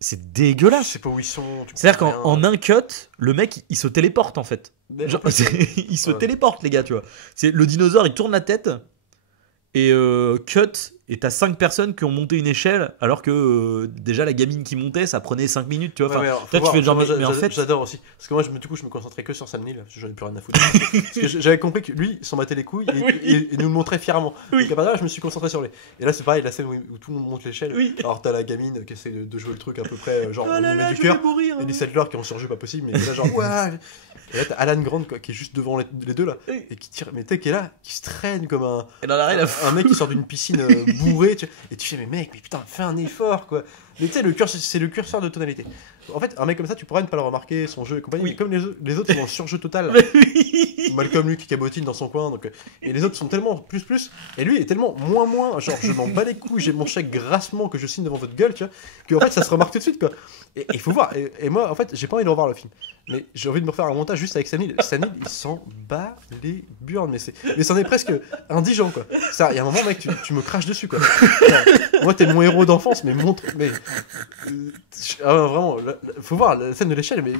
c'est dégueulasse. je sais pas où ils sont. tu C'est-à-dire comprends qu'en rien. un cut, le mec il se téléporte en fait. Mais Genre, en plus, il se ouais. téléporte les gars, tu vois. C'est le dinosaure, il tourne la tête et cut, et t'as 5 personnes qui ont monté une échelle, alors que déjà la gamine qui montait, ça prenait 5 minutes, tu vois. Ouais, Enfin, mais toi, tu fais genre, moi, mais en fait. j'adore aussi. Parce que moi, du coup, je me concentrais que sur Sam Neill, parce que j'en ai plus rien à foutre. Parce que j'avais compris que lui, il s'en battait les couilles et, Oui. et nous le montrait fièrement. Oui. Donc à partir de là, je me suis concentré sur lui. Et là, c'est pareil, la scène où tout le monde monte l'échelle. Oui. Alors, t'as la gamine qui essaie de jouer le truc à peu près, genre, Oh on là lui met là, du je cœur. vais mourir. Et les Sattler qui ont surjeu pas possible, mais là, genre, ouais. Et là, t'as Alan Grant quoi, qui est juste devant les deux là, Oui. et qui tire, mais t'es qui est là, qui se traîne comme Et dans l'arrêt, un mec qui sort d'une piscine bourrée, tu vois, et tu fais, mais mec, mais putain, fais un effort quoi. Mais tu sais, c'est le curseur de tonalité. En fait, un mec comme ça, tu pourrais ne pas le remarquer, son jeu et compagnie, Oui. mais comme les autres sont dans le surjeu total. Mais oui. Malcolm lui qui cabotine dans son coin, donc, et les autres sont tellement plus, et lui est tellement moins, genre je m'en bats les couilles, j'ai mon chèque grassement que je signe devant votre gueule, tu vois, que en fait ça se remarque tout de suite quoi. Et il faut voir, et moi en fait j'ai pas envie de revoir le film, mais j'ai envie de me refaire un montage juste avec Sam Neill. Sam Neill il s'en bat les burnes, mais c'en est presque indigent quoi. Ça, il y a un moment mec, tu me craches dessus quoi. Genre, moi t'es mon héros d'enfance, mais montre, mais vraiment, faut voir la scène de l'échelle, mais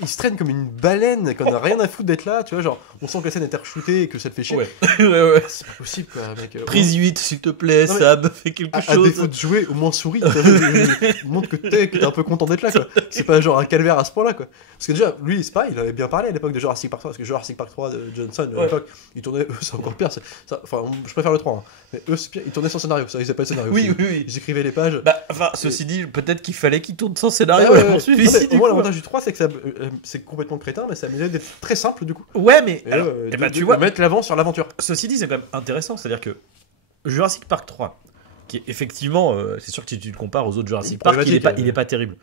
il se traîne comme une baleine, qu'on a rien à foutre d'être là, tu vois, genre, on sent que la scène est re-shootée et que ça te fait chier. Ouais. Ouais. C'est pas possible, quoi, mec. Prise 8, s'il te plaît, Non, mais- Sab, fais quelque À chose. défaut de jouer, au moins souris. Montre que t'es un peu content d'être là, quoi. C'est pas genre un calvaire à ce point-là, quoi. Parce que déjà, lui, c'est pareil, il avait bien parlé à l'époque de Jurassic Park 3, parce que Jurassic Park 3 de Johnson, à Ouais. l'époque, il tournait, c'est encore pire. Enfin, je préfère le 3, hein. Mais eux, c'est pire, ils tournaient sans scénario, ça, ils n'avaient pas de scénario. Oui, aussi. oui, oui. Ils écrivaient les pages. Bah, enfin, ceci dit, peut-être qu'il fallait qu'il tourne sans scénario. Ah ouais, et ouais, on ouais. suit Non, ici, mais du au moins, coup. l'avantage du 3, c'est que c'est complètement crétin, mais ça a d'être très simple, du coup. Ouais, mais Et, alors, de tu vois, mettre l'avant sur l'aventure. ceci dit, c'est quand même intéressant, c'est-à-dire que Jurassic Park 3, qui est effectivement, c'est sûr que si tu le compares aux autres Jurassic Park, problématique, il est pas terrible.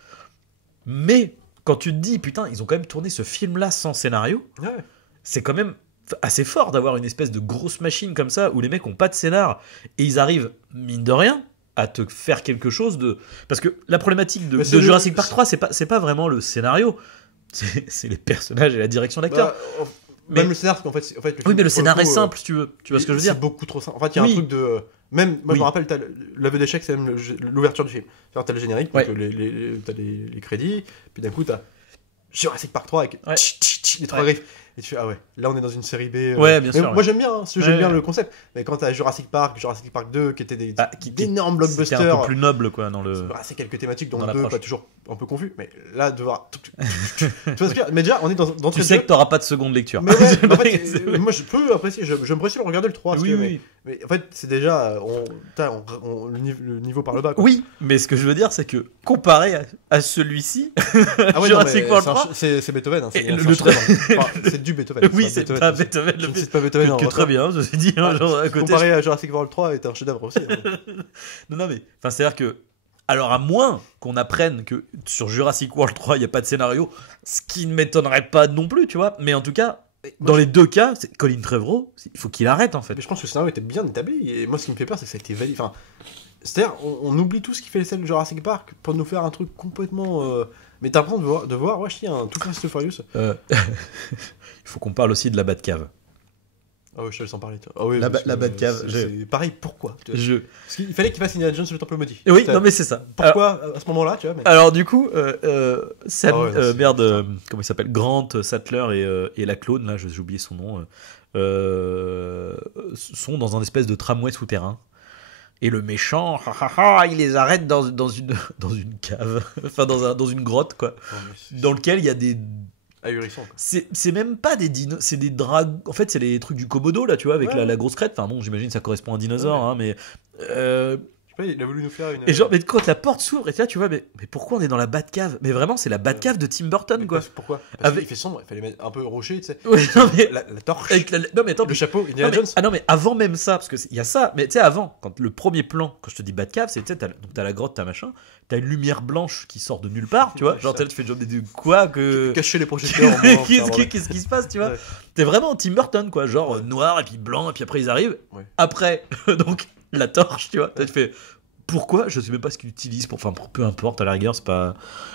Mais quand tu te dis, putain, ils ont quand même tourné ce film-là sans scénario, Ouais. c'est quand même assez fort d'avoir une espèce de grosse machine comme ça où les mecs ont pas de scénar et ils arrivent, mine de rien, à te faire quelque chose de. Parce que la problématique de Mais c'est Jurassic Park 3, c'est pas vraiment le scénario, c'est les personnages et la direction d'acteur. Bah, Mais- même le scénar, parce qu'en fait, Oui, film, mais le pour scénar est coup, simple, si tu veux. Tu vois ce que je veux dire? C'est beaucoup trop simple. En fait, il y a Oui. un truc de. Même, moi, Oui. je me rappelle, t'as l'aveu d'échec, c'est même l'ouverture du film. C'est-à-dire, t'as le générique, Ouais. donc t'as les crédits, puis d'un coup, t'as Jurassic Park 3 avec Ouais. les trois Ouais. griffes. Et tu fais, ah ouais, là, on est dans une série B. Ouais, bien mais sûr, moi, ouais. j'aime bien, hein, j'aime Ouais, bien ouais. le concept. Mais quand t'as Jurassic Park 2, qui étaient d'énormes C'était blockbusters. un peu plus noble, quoi, dans le. Bah, c'est quelques thématiques, dont Dans le 2, l'approche. pas toujours un peu confus. Mais là, de voir. Tu vois ce que je veux dire? Mais déjà, on est dans Tu sais que t'auras pas de seconde lecture. mais ouais, mais en fait, moi je peux apprécier, je me précise de regarder le 3. Oui, oui. Mais en fait, c'est déjà. Le niveau par le bas. Quoi. Oui, mais ce que je veux dire, c'est que comparé à celui-ci, Ah ouais, Jurassic non, mais World c'est un 3, c'est Beethoven. Hein, et c'est le un tra- chef-d'œuvre. Enfin, c'est du Beethoven. oui, c'est pas Beethoven, Je le ne fait cite pas Beethoven. que non, très bien, je me suis dit, Ah, genre à côté. Comparé à Jurassic World 3 est un chef-d'œuvre aussi. Hein. Non, mais enfin, c'est-à-dire que. Alors, à moins qu'on apprenne que sur Jurassic World 3, il n'y a pas de scénario, ce qui ne m'étonnerait pas non plus, tu vois. Mais en tout cas, dans les deux cas, c'est Colin Trevorrow, il faut qu'il arrête en fait. Mais je pense que le scénario était bien établi. Et moi, ce qui me fait peur, c'est que ça a été validé. Enfin, c'est-à-dire, on oublie tout ce qui fait les scènes de Jurassic Park pour nous faire un truc complètement. Mais t'as l'impression de voir, ouais, je dis, un tout Fast and Furious. Il faut qu'on parle aussi de la Batcave. Ah ouais, je te laisse en parler. Toi. Ah oui, La parce que, Batcave, c'est pareil, pourquoi tu vois. Je... Parce qu'il fallait qu'il fasse Indiana Jones le Temple maudit. Oui, Putain, non mais c'est ça. pourquoi à ce moment-là, tu vois. Mais... Alors du coup, Sam, Ah ouais, non, c'est- comment il s'appelle, Grant, Sattler et la clone, là, j'ai oublié son nom, sont dans un espèce de tramway souterrain. Et le méchant, il les arrête dans une cave, enfin dans une grotte quoi, Non, mais c'est dans lequel il y a des. ahurissant. Quoi. C'est même pas des dinos, c'est des dragons. En fait, c'est les trucs du Komodo là, tu vois, avec Ouais. la grosse crête. Enfin bon, j'imagine que ça correspond à un dinosaure, Ouais. hein, mais. Je sais pas, il a voulu nous faire une. Et genre, mais quand la porte s'ouvre, et là, tu vois, mais pourquoi on est dans la Batcave? Mais vraiment, c'est la Batcave de Tim Burton, Mais quoi. pourquoi Parce Avec- qu'il fait sombre, il fallait mettre un peu rocher, tu sais. Ouais, non, mais. La torche, Avec non, mais attends, le chapeau, non, Indiana mais- Jones. ah non, mais avant même ça, parce qu'il y a ça, mais tu sais, avant, quand le premier plan, quand je te dis Batcave, c'est, tu sais, t'as la grotte, t'as machin, t'as une lumière blanche qui sort de nulle part, tu vois, Ouais, genre, ça. tu fais genre de quoi que. Cacher les projecteurs. en moins, enfin, voilà. Qu'est-ce qui se passe, tu vois? Ouais. T'es vraiment Tim Burton, quoi, genre noir, et puis blanc, et puis après ils arrivent. Ouais. Après, donc, la torche, tu vois, tu fais. Pourquoi? Je sais même pas ce qu'il utilise pour. Enfin, peu importe, à la rigueur, c'est pas.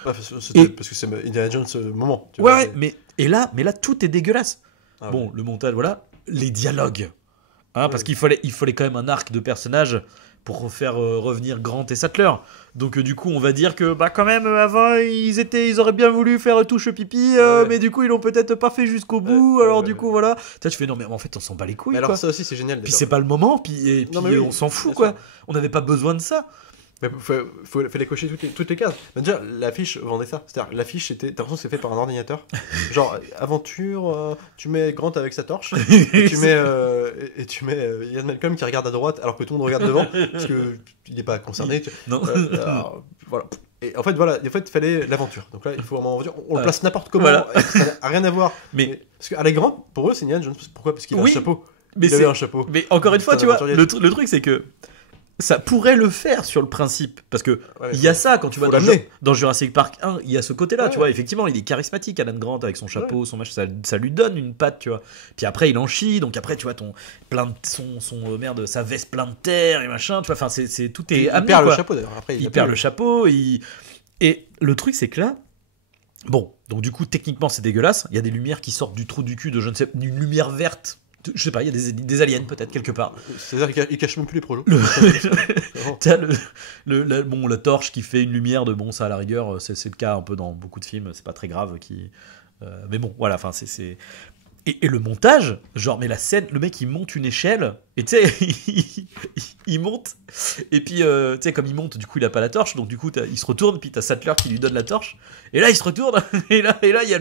Ouais, parce Et- que c'est Indiana Jones moment. Tu Ouais, vois, ouais, mais là, tout est dégueulasse. Ah Bon, ouais. le montage, voilà. Les dialogues. Hein, parce Ouais. qu'il fallait quand même un arc de personnage pour faire revenir Grant et Sattler. Donc du coup, on va dire que bah quand même avant ils auraient bien voulu faire touche pipi, mais du coup ils l'ont peut-être pas fait jusqu'au bout. Alors du coup voilà. Tu fais non mais en fait on s'en bat les couilles. Mais alors ça aussi c'est génial. Puis c'est pas le moment. Puis on s'en fout quoi. On n'avait pas besoin de ça. Mais faut les cocher toutes les cases. Mais déjà, l'affiche vendait ça. C'est-à-dire, l'affiche, t'as l'impression que c'est fait par un ordinateur. Genre, aventure, tu mets Grant avec sa torche, et tu mets Ian Malcolm qui regarde à droite alors que tout le monde regarde devant, parce qu'il n'est pas concerné. Non. Alors, voilà. Et en fait, il fallait l'aventure. Donc là, il faut vraiment aventure. On le place n'importe comment, ça n'a rien à voir. Mais parce qu'Alec Grant, pour eux, c'est Indiana Jones. Pourquoi ? Parce qu'il a un chapeau. Il avait un chapeau. Mais encore une fois, tu vois, le truc, c'est que ça pourrait le faire sur le principe, parce que il y a ça quand tu vois dans Jurassic Park 1, il y a ce côté-là, tu vois, effectivement, il est charismatique, Alan Grant avec son chapeau, son machin, ça lui donne une patte, tu vois. Puis après il en chie, donc après tu vois sa veste plein de terre et machin, tu vois, enfin c'est tout est amené, perd quoi. Le chapeau d'ailleurs. Après il perd le chapeau, et le truc c'est que là, bon, donc du coup techniquement c'est dégueulasse, il y a des lumières qui sortent du trou du cul de je ne sais, une lumière verte. Je sais pas, il y a des aliens peut-être quelque part. C'est-à-dire qu'ils cachent même plus les projets. T'as la torche qui fait une lumière de bon, ça à la rigueur, c'est le cas un peu dans beaucoup de films, c'est pas très grave. Mais bon, voilà, enfin c'est. Et le montage, genre, mais la scène, le mec il monte une échelle, et tu sais, il monte, et puis, tu sais, comme il monte, du coup il a pas la torche, donc du coup il se retourne, puis t'as Sattler qui lui donne la torche, et là il se retourne, et là il y a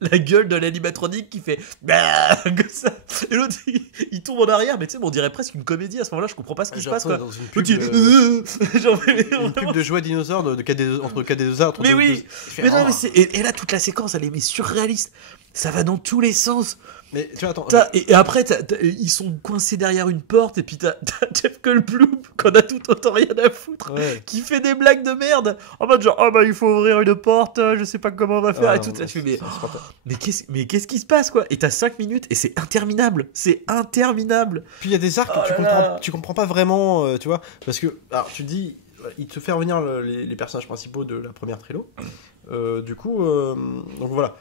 la gueule de l'animatronique qui fait comme ça, et l'autre il tombe en arrière, mais tu sais, on dirait presque une comédie à ce moment-là, je comprends pas ce qui se passe, quoi. Dans une pub, une pub de jouets dinosaures entre KD2A. Mais oui, mais non, mais et là toute la séquence elle est surréaliste. Ça va dans tous les sens. Mais tu vois, attends. Et après, ils sont coincés derrière une porte, et puis t'as Jeff Goldblum, qu'on a tout autant rien à foutre, qui fait des blagues de merde. En mode genre, il faut ouvrir une porte, je sais pas comment on va faire, et tout ça. Mais qu'est-ce qui se passe, quoi? Et t'as 5 minutes, et c'est interminable. C'est interminable. Puis il y a des arcs que tu comprends pas vraiment, tu vois. Parce que, alors, tu dis, il te fait revenir les personnages principaux de la première trilo. Du coup, donc voilà.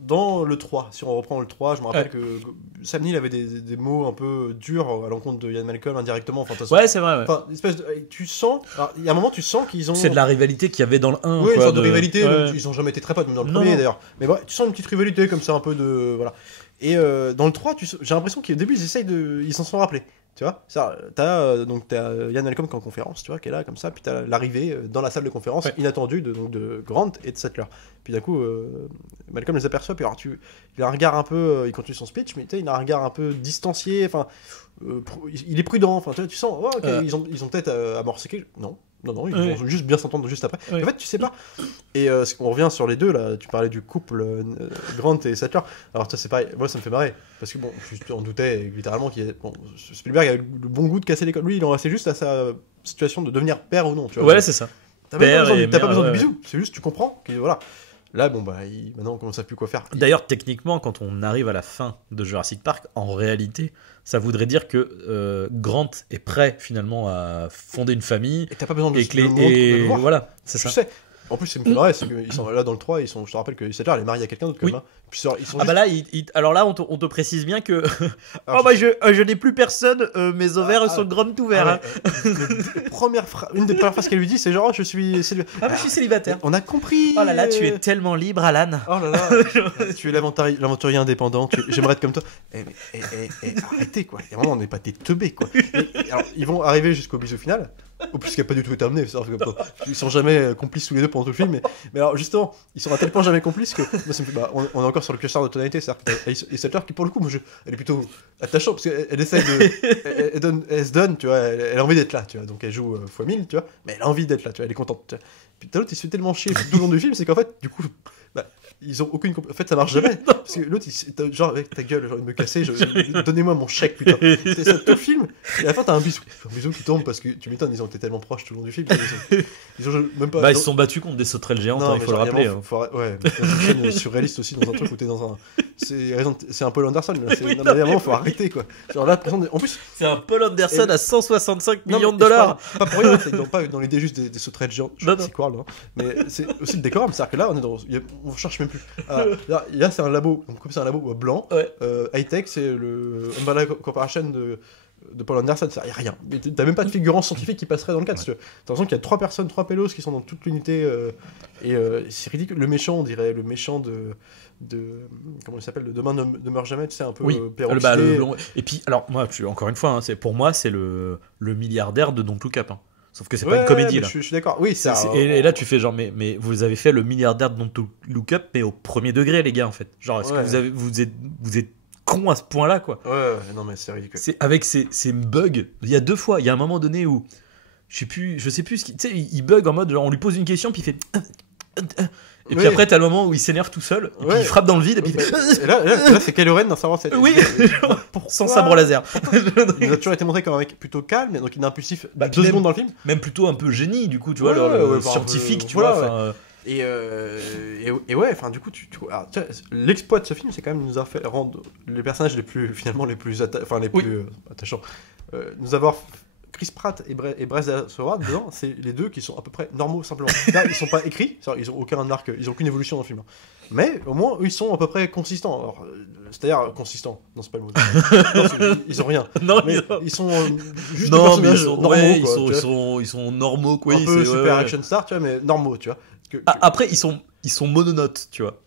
Dans le 3, si on reprend le 3, je me rappelle que Sam Neill avait des mots un peu durs à l'encontre de Ian Malcolm indirectement. Ouais, c'est vrai. Enfin, tu sens. Il y a un moment, tu sens qu'ils ont. C'est de la rivalité qu'il y avait dans le 1. Oui, une sorte de rivalité. Ils ont jamais été très potes, même dans le premier d'ailleurs. Mais ouais, tu sens une petite rivalité comme ça, un peu de. Voilà. Et dans le 3, j'ai l'impression qu'au début, ils s'en sont rappelés. Tu vois, t'as Ian Malcolm qui est en conférence, tu vois, qui est là comme ça, puis t'as l'arrivée dans la salle de conférence inattendue de Grant et de Sattler. Puis d'un coup, Malcolm les aperçoit, puis alors il a un regard un peu, il continue son speech, mais tu sais, il a un regard un peu distancié, enfin, il est prudent, enfin, tu sens, ils ont peut-être amorcé quelque chose. Non, ils vont juste bien s'entendre juste après. En fait, tu sais pas. Et on revient sur les deux, là, tu parlais du couple Grant et Sattler. Alors, ça, c'est pareil, moi, ça me fait marrer. Parce que, bon, je en doutais littéralement Spielberg a eu le bon goût de casser les codes. Lui, il en restait juste à sa situation de devenir père ou non. Tu vois, c'est ça. T'as pas besoin de bisous, c'est juste, tu comprends que voilà. Là, bon, maintenant, on commence à plus quoi faire. D'ailleurs, techniquement, quand on arrive à la fin de Jurassic Park, en réalité, ça voudrait dire que Grant est prêt, finalement, à fonder une famille. Et t'as pas besoin de le voir. Voilà, c'est ça. Je sais. En plus, c'est vrai, c'est qu'ils sont là dans le 3, je te rappelle que Sattler est marié à quelqu'un d'autre, quand même. Puis, ils sont là, alors là, on te précise bien que je n'ai plus personne, mes ovaires sont grands ouverts. Une des premières phrases qu'elle lui dit, c'est genre, je suis célibataire. Je suis célibataire. On a compris. Oh là là, tu es tellement libre, Alan. Oh là là, tu es l'aventurier indépendant. J'aimerais être comme toi. Arrêtez, quoi. Et vraiment, on n'est pas des teubés, quoi. Alors, ils vont arriver jusqu'au bisou final. Au plus, qui n'a pas du tout été amené. Ils sont jamais complices tous les deux pendant tout le film. Mais alors, justement, ils sont à tel point jamais complices que on est encore sur le curseur de tonalité. Et Sattler qui, pour le coup, elle est plutôt attachante parce qu'elle essaie de. Elle se donne, tu vois. Elle a envie d'être là, tu vois. Donc elle joue x 1000, tu vois. Mais elle a envie d'être là, tu vois. Elle est contente. Tu vois. Puis l'autre, il se fait tellement chier tout le long du film, c'est qu'en fait, du coup. Ils ont aucune. En fait, ça marche jamais. Parce que l'autre, genre, avec ta gueule, genre, de me casser, donnez-moi mon chèque, putain. C'est ça, tout le film. Et à la fin, t'as un bisou qui tombe parce que tu m'étonnes, ils ont été tellement proches tout le long du film. Ils ont même pas. Ils se sont battus contre des sauterelles géantes, il faut le rappeler. Ouais, c'est une surréaliste aussi dans un truc où t'es dans un. C'est un Paul Anderson, là. Non, mais vraiment, faut arrêter, quoi. Genre là, en plus. C'est un Paul Anderson à 165 millions de dollars. Pas pour rien, c'est pas dans l'idée juste des sauterelles géantes. C'est quoi, là. Mais c'est aussi le décorum, c'est-à-dire que là, on cherche même plus. Là, c'est un labo, donc comme c'est un labo blanc, high-tech, c'est le Umbrella Corporation de Paul Anderson, il n'y a rien. Mais t'as même pas de figurant scientifique qui passerait dans le cadre. T'as l'impression qu'il y a 3 personnes, 3 pélos qui sont dans toute l'unité. C'est ridicule. Le méchant, on dirait le méchant de comment il s'appelle, de Demain ne meurt jamais, tu sais, un peu peroxydé. Et puis, alors, moi, encore une fois, hein, pour moi, c'est le milliardaire de Don't Look Up. Hein. Sauf que c'est pas une comédie, là. Je suis d'accord. Oui, et là, tu fais genre, mais vous avez fait le milliardaire de Don't Look Up, mais au premier degré, les gars, en fait. Genre, est-ce que vous êtes con à ce point-là, quoi. Ouais, non, mais c'est ridicule. C'est avec ces bugs. Il y a 2 fois, il y a un moment donné où je sais plus tu sais, il bug en mode genre, on lui pose une question, puis il fait. Et puis après, t'as le moment où il s'énerve tout seul, et puis il frappe dans le vide, et puis. Et là, c'est Kylo Ren dans Star Wars 7. Oui, sans sabre laser. Il a toujours été montré comme un mec plutôt calme, donc il est impulsif 2 secondes dans le film. Même plutôt un peu génie, du coup, tu vois, le scientifique, tu vois. Et ouais, enfin, du coup, l'exploit de ce film, c'est quand même nous a fait rendre les personnages les plus attachants. Nous avoir Chris Pratt et Bryce Dallas Howard dedans, c'est les 2 qui sont à peu près normaux simplement. Là, ils sont pas écrits, ils ont aucun arc, ils ont aucune évolution dans le film. Mais au moins, eux, ils sont à peu près consistants. Alors, c'est-à-dire consistants. Non, c'est pas le mot. Non, ils ont rien. Non, mais ils sont juste des personnages normaux. Ils sont normaux, quoi. Un peu super action star, tu vois, mais normaux, tu vois. Après, ils sont mononotes, tu vois.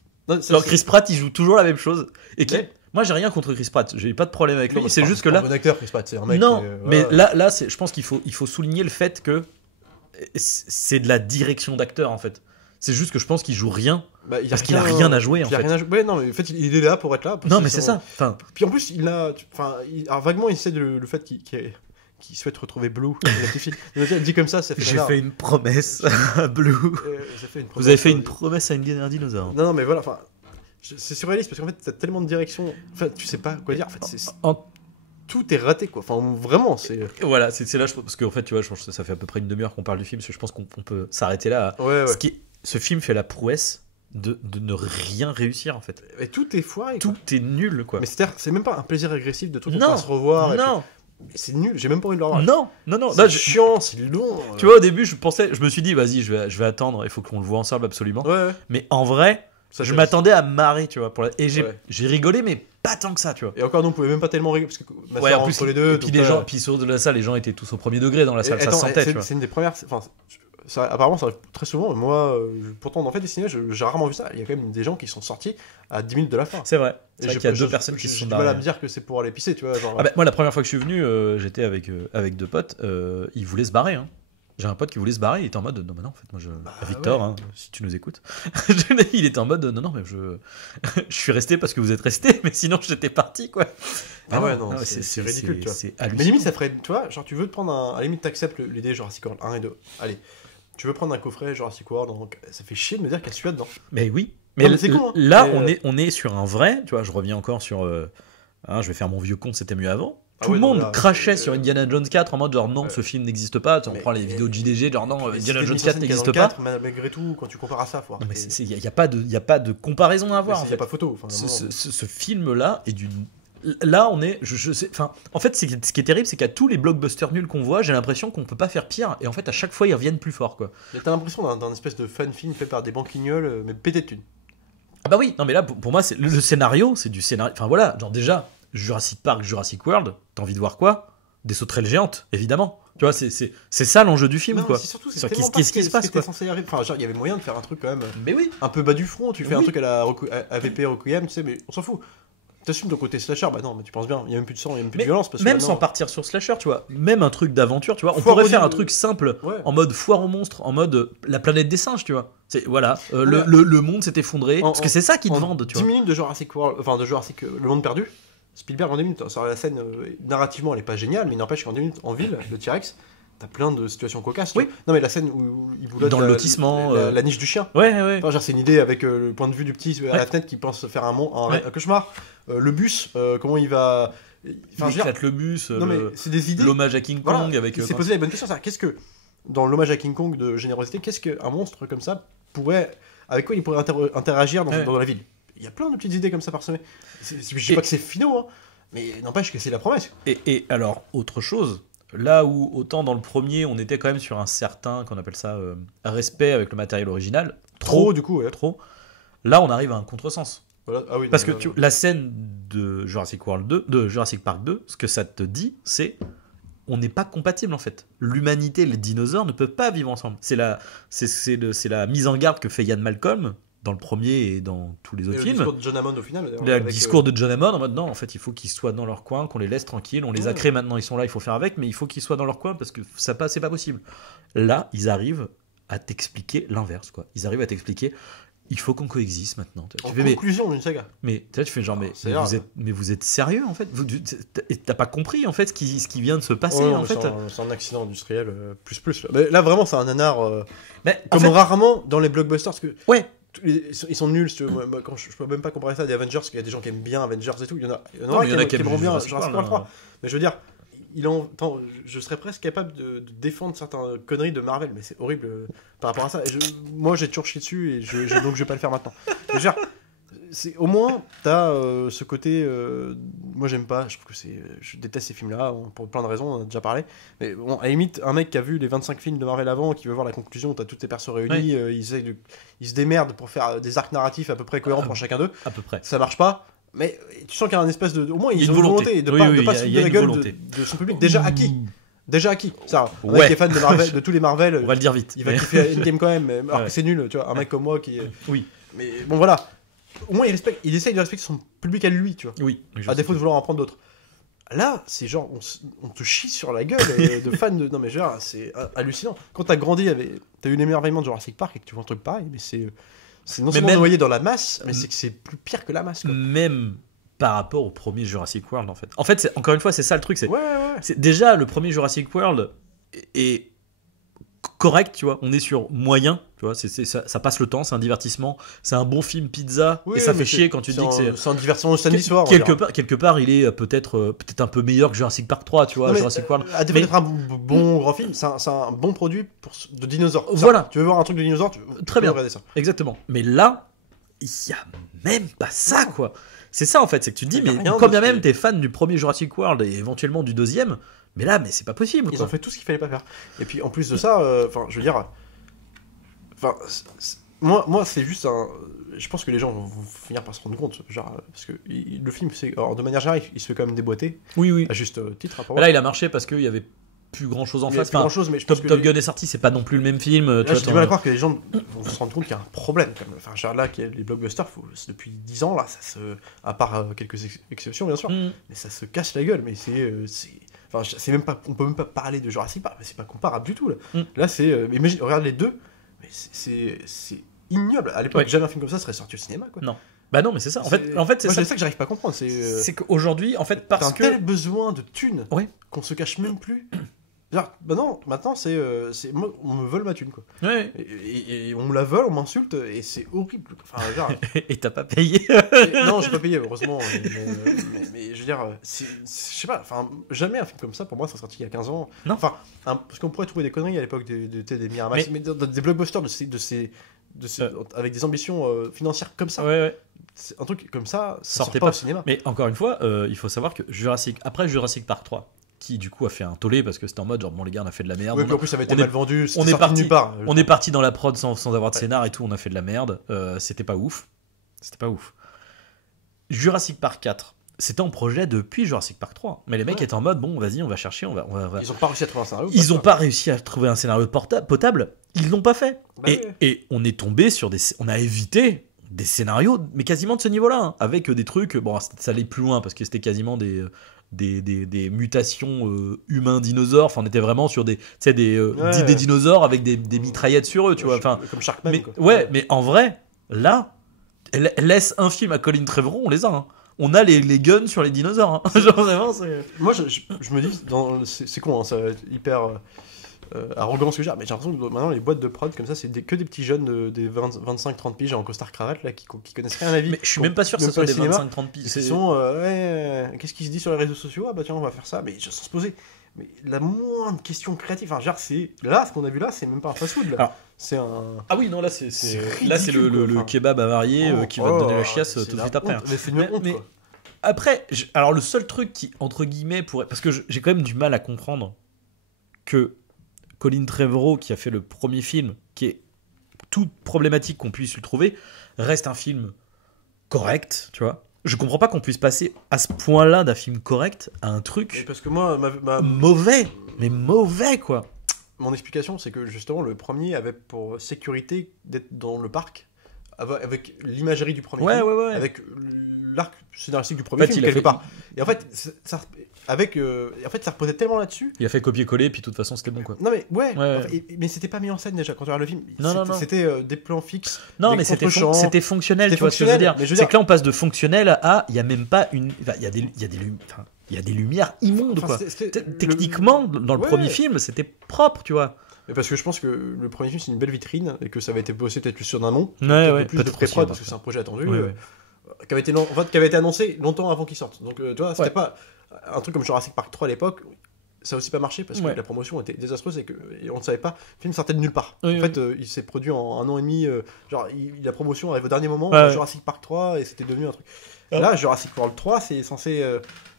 Alors Chris Pratt, il joue toujours la même chose. Et moi, j'ai rien contre Chris Pratt. J'ai pas de problème avec lui. C'est juste que là, un bon acteur, Chris Pratt, c'est un mec. Non, mais là, je pense qu'il faut souligner le fait que c'est de la direction d'acteur, en fait. C'est juste que je pense qu'il joue rien parce qu'il a rien à jouer, en fait. Ouais, non, mais en fait, il est là pour être là. Non, mais c'est ça. Enfin, puis en plus, vaguement, il sait le fait qu'il souhaite retrouver Blue. Il dit comme ça fait. J'ai fait une promesse à Blue. Vous avez fait une promesse à un dinosaure. Non, mais voilà, enfin. C'est surréaliste parce qu'en fait t'as tellement de directions, enfin tu sais pas quoi dire, en fait tout est raté, quoi, enfin vraiment c'est... Voilà, c'est là, parce qu'en fait tu vois, je pense que ça fait à peu près une demi-heure qu'on parle du film, parce que je pense qu'on peut s'arrêter là. Ce film fait la prouesse de ne rien réussir, en fait. Et tout est foiré, tout est nul, quoi. Mais c'est même pas un plaisir agressif de tout pas se revoir. Non. C'est nul, j'ai même pas envie de le revoir. Non. C'est chiant, c'est long. Tu vois, au début je me suis dit vas-y, je vais attendre, il faut qu'on le voit ensemble absolument. Mais en vrai, je m'attendais à me marrer, tu vois, et j'ai rigolé, mais pas tant que ça, tu vois. Et encore, nous, on pouvait même pas tellement rigoler, parce que ma soeur, entre les deux. Et puis puis sur de la salle, les gens étaient tous au premier degré dans la salle, ça se sentait, tu vois. C'est une des premières. Enfin, apparemment, ça arrive très souvent. Moi, pourtant, dans fait, des ciné, j'ai rarement vu ça. Il y a quand même des gens qui sont sortis à 10 minutes de la fin. C'est vrai. C'est vrai qu'il y a 2 personnes qui se sont barrées. J'ai du mal à me dire que c'est pour aller pisser, tu vois. Genre... moi, la première fois que je suis venu, j'étais avec 2 potes. Ils voulaient se barrer, hein. J'ai un pote qui voulait se barrer, il était en mode non, mais non, en fait, moi Victor, hein, si tu nous écoutes, il était en mode non, mais je suis resté parce que vous êtes resté, mais sinon j'étais parti, quoi. C'est ridicule, tu vois. C'est hallucinant. Mais limite, ça ferait, tu vois, genre tu veux te prendre à la limite, t'acceptes l'idée Jurassic World 1 et 2. Allez, tu veux prendre un coffret Jurassic World, donc ça fait chier de me dire qu'il y a celui-là dedans. Mais oui, mais c'est con, hein. Là, on est sur un vrai, tu vois, je reviens encore sur. Je vais faire mon vieux con, c'était mieux avant. Tout le monde crachait sur Indiana Jones 4 en mode genre non, ce film n'existe pas. On prend les vidéos de JDG, genre non, Indiana Jones 4 n'existe pas. Malgré tout, quand tu compares à ça, faut arrêter. Il n'y a pas de comparaison à avoir. Il n'y a pas photo. Ce film-là est d'une. Là, on est. Je sais. Enfin, en fait, ce qui est terrible, c'est qu'à tous les blockbusters nuls qu'on voit, j'ai l'impression qu'on peut pas faire pire. Et en fait, à chaque fois, ils reviennent plus fort, quoi. T'as l'impression d'un espèce de fan film fait par des banquignoles, mais pété de thunes. Ah bah oui, non mais là, pour moi, le scénario, c'est du scénario. Enfin voilà, genre déjà. Jurassic Park, Jurassic World, t'as envie de voir quoi? Des sauterelles géantes, évidemment. Tu vois, c'est ça l'enjeu du film, quoi. Qu'est-ce qui se passe, quoi. Enfin, genre, il y avait moyen de faire un truc quand même. Mais oui. Un peu bas du front, tu fais un truc à la AVP Requiem, tu sais, mais on s'en fout. T'assumes ton côté slasher, bah non, mais tu penses bien, il y a même plus de sang, il y a même plus de violence. Parce que même sans partir sur slasher, tu vois, même un truc d'aventure, tu vois, on pourrait faire un truc simple, en mode foire aux monstres, en mode la planète des singes, tu vois. Voilà, le monde s'est effondré, parce que c'est ça qu'ils te vendent, tu vois. 10 minutes de Jurassic World, enfin de Jurassic Le Monde Perdu. Spielberg en 10 minutes, sur la scène, narrativement elle est pas géniale, mais il n'empêche qu'en 10 minutes en ville, le T-Rex, t'as plein de situations cocasses. Oui. Non mais la scène où il boulotte dans le lotissement, la niche du chien. Ouais. Enfin, genre c'est une idée avec le point de vue du petit à la fenêtre qui pense faire un cauchemar. Le bus, comment il va. Enfin, il éclate le bus. Non mais c'est des idées. L'hommage à King Kong avec. C'est posé la bonne question. Qu'est-ce que dans l'hommage à King Kong de générosité, qu'est-ce qu'un monstre comme ça pourrait, avec quoi il pourrait interagir dans la ville? Il y a plein de petites idées comme ça parsemées. Je dis pas que c'est finaux, hein. Mais n'empêche que c'est la promesse. Et alors, autre chose, là où autant dans le premier, on était quand même sur un certain, qu'on appelle ça, respect avec le matériel original. Trop, du coup, ouais. Trop. Là, on arrive à un contresens. Voilà. Ah oui, Parce que non, la scène de Jurassic World 2, de Jurassic Park 2, ce que ça te dit, c'est on n'est pas compatibles en fait. L'humanité et les dinosaures ne peuvent pas vivre ensemble. C'est la mise en garde que fait Ian Malcolm dans le premier et dans tous les autres le films. discours de John Hammond au final. Le discours de John Hammond en mode non, en fait, il faut qu'ils soient dans leur coin, qu'on les laisse tranquilles. On les a créés maintenant, ils sont là, il faut faire avec, mais il faut qu'ils soient dans leur coin parce que c'est pas possible. Là, ils arrivent à t'expliquer l'inverse, quoi. Ils arrivent à t'expliquer. Il faut qu'on coexiste maintenant. En conclusion d'une saga. Mais tu fais genre, mais vous êtes sérieux en fait? T'as pas compris en fait ce qui vient de se passer en fait? C'est un accident industriel plus. Là. Mais là vraiment c'est un nanar comme en fait, rarement dans les blockbusters parce que ouais. Ils sont nuls. Moi, quand je peux même pas comparer ça à des Avengers, parce qu'il y a des gens qui aiment bien Avengers et tout. Il y en a qui aimeront bien Jurassic World 3. Mais je veux dire, je serais presque capable de défendre certaines conneries de Marvel, mais c'est horrible par rapport à ça. Moi, j'ai toujours chié dessus, et donc je vais pas le faire maintenant. Je veux dire, au moins, t'as ce côté. Moi, j'aime pas. Je trouve que je déteste ces films-là pour plein de raisons. On en a déjà parlé. Mais bon, à la limite, un mec qui a vu les 25 films de Marvel avant, qui veut voir la conclusion, t'as tous tes persos réunis, ils se démerdent pour faire des arcs narratifs à peu près cohérents pour chacun d'eux. À peu près. Ça marche pas. Mais tu sens qu'il y a un espèce de. Au moins, ils ont une volonté de pas se foutre de la gueule de son public déjà acquis. Ça, un mec qui est fan de Marvel, de tous les Marvel. On va le dire vite. Il va kiffer Endgame quand même, alors que c'est nul, tu vois. Un mec comme moi qui. Oui. Mais bon, voilà. Au moins, il essaye de respecter son public à lui, tu vois. Oui. À défaut de vouloir en prendre d'autres. Là, c'est genre, on te chie sur la gueule de fans de. Non, mais genre, c'est hallucinant. Quand t'as grandi, t'as eu l'émerveillement de Jurassic Park et que tu vois un truc pareil, mais c'est non seulement noyé dans la masse, mais c'est que c'est plus pire que la masse, quoi. Même par rapport au premier Jurassic World, en fait. En fait, encore une fois, c'est ça le truc. Ouais. C'est déjà, le premier Jurassic World est correct, tu vois. On est sur moyen, tu vois. Ça passe le temps, c'est un divertissement, c'est un bon film pizza, et ça fait chier quand tu dis que c'est un divertissement au samedi soir. Quelque part, il est peut-être un peu meilleur que Jurassic Park 3, tu vois. Jurassic World. À défaut d'être un bon grand film, c'est un bon produit de dinosaures. Voilà. Tu veux voir un truc de dinosaures, très bien. Regarder ça. Exactement. Mais là, il y a même pas ça, quoi. C'est ça en fait, c'est que tu te dis, mais quand bien même t'es fan du premier Jurassic World et éventuellement du deuxième, mais là, mais c'est pas possible. Ils ont fait tout ce qu'il fallait pas faire. Et puis en plus de ça, je veux dire, moi c'est juste un. Je pense que les gens vont finir par se rendre compte, genre, parce que le film, de manière générale, il se fait quand même déboîter. Oui. À juste titre. Là, il a marché parce qu'il y avait plus grand chose en face. Plus grand chose, mais Top Gun est sorti, c'est pas non plus le même film. J'ai du mal à croire que les gens vont se rendre compte qu'il y a un problème. Enfin, genre là, les blockbusters, depuis 10 ans, là, à part quelques exceptions, bien sûr, mais ça se casse la gueule. Mais enfin, c'est même pas, on peut même pas parler de Jurassic Park, mais c'est pas comparable du tout. Là, imagine, regarde les deux, mais c'est ignoble. À l'époque, jamais un film comme ça serait sorti au cinéma, quoi. Non. Bah non, mais c'est ça. En fait, c'est ça que j'arrive pas à comprendre. C'est qu'aujourd'hui, en fait, parce que t'as un tel besoin de thunes qu'on se cache même plus. Genre, bah non, maintenant moi, on me vole ma thune, quoi. Ouais. Et on me la vole, on m'insulte, et c'est horrible. Enfin, genre. Et t'as pas payé. Non, j'ai pas payé, heureusement. Mais je veux dire, je sais pas, enfin, jamais un film comme ça, pour moi, ça sorti il y a 15 ans. Non. Enfin, parce qu'on pourrait trouver des conneries à l'époque des Miramax, mais des blockbusters avec des ambitions financières comme ça. Ouais. Un truc comme ça, sortait pas au cinéma. Mais encore une fois, il faut savoir que après Jurassic Park 3, qui du coup a fait un tollé parce que c'était en mode genre bon les gars on a fait de la merde. Oui, puis en plus ça avait été mal vendu, on est parti dans la prod sans avoir de scénar et tout, on a fait de la merde, c'était pas ouf. Jurassic Park 4, c'était en projet depuis Jurassic Park 3, mais les mecs étaient en mode bon vas-y on va chercher, on va... Ils ont pas réussi à trouver un scénario. Ils ont pas réussi à trouver un scénario potable, ils l'ont pas fait. Et on est tombé sur on a évité des scénarios mais quasiment de ce niveau-là, hein, avec des trucs, bon ça allait plus loin parce que c'était quasiment des mutations humains-dinosaures. Enfin, on était vraiment sur des dinosaures avec des mitraillettes sur eux, tu vois. Enfin, comme Sharkman. Mais, mais en vrai, là, laisse un film à Colin Trevorrow, on les a. Hein. On a les guns sur les dinosaures. Hein. Genre, vraiment, moi, je me dis, c'est con, hein, ça va être hyper arrogant ce que j'ai, mais j'ai l'impression que maintenant les boîtes de prod comme ça, c'est que des petits jeunes des 25-30 piges en costard cravate là, qui connaissent rien à la vie. Mais je suis même pas sûr que ce soit des 25-30 piges. Ils sont qu'est-ce qui se dit sur les réseaux sociaux? Ah bah tiens, on va faire ça, mais sans se poser. Mais la moindre question créative, enfin, genre, là, ce qu'on a vu là, c'est même pas un fast-food. C'est un. Ah oui, non, là, c'est le kebab avarié qui va te donner la chiasse tout de suite après. Mais c'est une honte, mais après, alors le seul truc qui, entre guillemets, pourrait. Parce que j'ai quand même du mal à comprendre que Colin Trevorrow, qui a fait le premier film, qui est toute problématique qu'on puisse lui trouver, reste un film correct, tu vois. Je comprends pas qu'on puisse passer à ce point-là d'un film correct à un Et truc parce que moi, mauvais, mais mauvais quoi. mon explication, c'est que justement, le premier avait pour sécurité d'être dans le parc, avec l'imagerie du premier Ouais, film, ouais, ouais. avec l'arc scénaristique du En premier fait, film, il a quelque fait- part. Et en fait, ça reposait tellement là-dessus. Il a fait copier-coller, puis de toute façon c'était bon quoi. Non mais ouais, Ouais. enfin, mais c'était pas mis en scène déjà quand tu regardes le film. Non. C'était des plans fixes. Non, des mais c'était contre-champs. c'était fonctionnel, C'était tu vois ce que je veux fonctionnel, dire. mais je veux C'est dire- que là on passe de fonctionnel à il y a même pas une, enfin, il y a des lumières immondes Enfin, quoi. c'était- Techniquement, dans le Ouais. premier film, c'était propre, tu vois. Mais parce que je pense que le premier film c'est une belle vitrine et que ça avait été bossé peut-être plus sur un amont, Ouais, peut-être ouais, plus de peut-être pré-prod aussi, parce que ouais. c'est un projet attendu, Ouais, ouais. qui avait été annoncé longtemps avant qu'il sorte. Donc tu vois, c'était Ouais. pas un truc comme Jurassic Park 3 à l'époque. Ça a aussi pas marché parce que Ouais. la promotion était désastreuse et on ne savait pas. Le film sortait de nulle part. Oui, en oui. fait, il s'est produit en un an et demi. La promotion arrive au dernier moment. Ouais. Jurassic Park 3 et c'était devenu un truc. Ah. Là, Jurassic World 3, c'est censé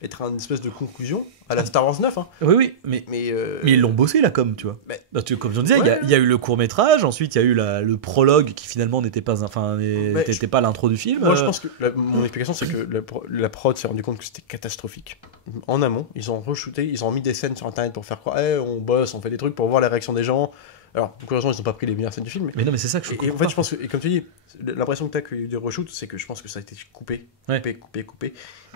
être une espèce de conclusion à la Star Wars 9. Hein. Oui, mais Mais ils l'ont bossé la com, tu vois. Mais- Là, comme on disait, il y a eu le court métrage, ensuite il y a eu le prologue qui finalement n'était pas, n'était pas l'intro du film. moi, je pense que mon explication, c'est que la prod s'est rendu compte que c'était catastrophique. En amont, ils ont re-shooté, ils ont mis des scènes sur internet pour faire croire, on bosse, on fait des trucs pour voir les réactions des gens. Alors, heureusement, ils n'ont pas pris les meilleures scènes du film. Mais non, mais c'est ça que je Et comprends en fait, pas. je pense que, et comme tu dis, l'impression que tu as qu'il y a eu des reshoots, c'est que je pense que ça a été coupé. Ouais.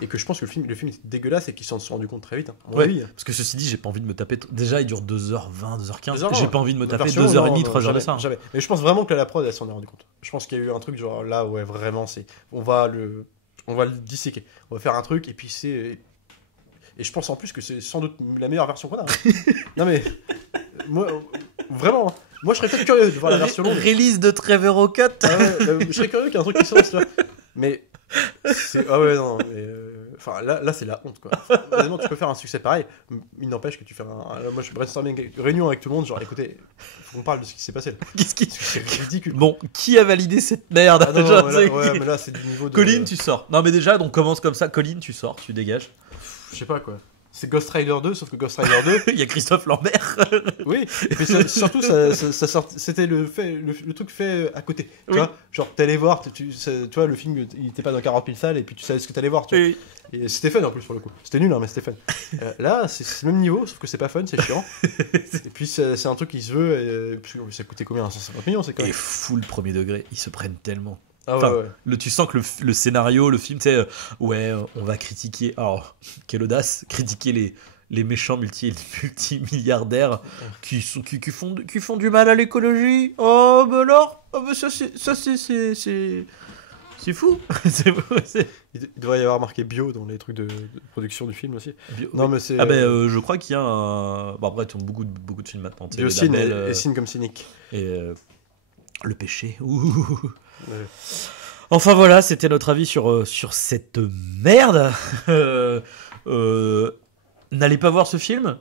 Et que je pense que le film était dégueulasse et qu'ils s'en sont rendu compte très vite. Hein, à mon Ouais, avis. parce que ceci dit, j'ai pas envie de me taper. Déjà, il dure 2h20, 2h15. 2h20, J'ai pas envie de me taper version, 2h30, non, 3 heures de jamais, ça. Hein. jamais. Mais je pense vraiment que la prod, elle s'en est rendu compte. Je pense qu'il y a eu un truc genre là, ouais, vraiment, on va le disséquer. On va faire un truc et puis c'est. Et je pense en plus que c'est sans doute la meilleure version qu'on a. Hein. Non mais. Moi, vraiment. Hein. Moi, je serais peut-être curieux de voir la version longue. Release de Trevor O'Cut. Ah ouais, je serais curieux qu'il y ait un truc qui sorte, tu vois. Mais. Ah ouais, non, mais. Enfin, là, c'est la honte, quoi. Honnêtement, tu peux faire un succès pareil. Il n'empêche que tu fais moi, je brainstorming une réunion avec tout le monde, genre, écoutez, faut qu'on parle de ce qui s'est passé là. Qu'est-ce qui... Parce que c'est ridicule. Bon, qui a validé cette merde? Ah non, Genre, mais c'est là, ouais, qui mais là, c'est du niveau de. Colin, tu sors. Non, mais déjà, donc commence comme ça. Colin, tu sors, tu dégages. Je sais pas, quoi. C'est Ghost Rider 2, sauf que Ghost Rider 2, Il y a Christophe Lambert. oui, et puis surtout, c'était le truc fait à côté. Tu Oui. vois, genre, t'allais voir, tu vois, le film, il était pas dans 40 000 salles, et puis tu savais ce que t'allais voir, tu vois. Oui. Et c'était fun en plus, pour le coup. C'était nul, hein, mais c'était fun. Là, c'est le même niveau, sauf que c'est pas fun, c'est chiant. Et puis, c'est un truc qui se veut, et puis, ça coûtait combien? 150 millions, c'est quand Et même. full premier degré, ils se prennent tellement. Ah ouais, Enfin, ouais. tu sens que le scénario, le film, tu sais, ouais, on va critiquer. Alors, quelle audace, critiquer les méchants multimilliardaires qui font du mal à l'écologie. Oh, ben alors, oh, ben c'est fou. Il devrait y avoir marqué bio dans les trucs de production du film aussi. Non, mais c'est. Ah ben, je crois qu'il y a un. Bon, après, ils ont beaucoup de films maintenant. tu sais, les Biocine labels, et Cine comme cynique. et le péché. Ouh. Ouais. Enfin voilà, c'était notre avis sur cette merde. N'allez pas voir ce film.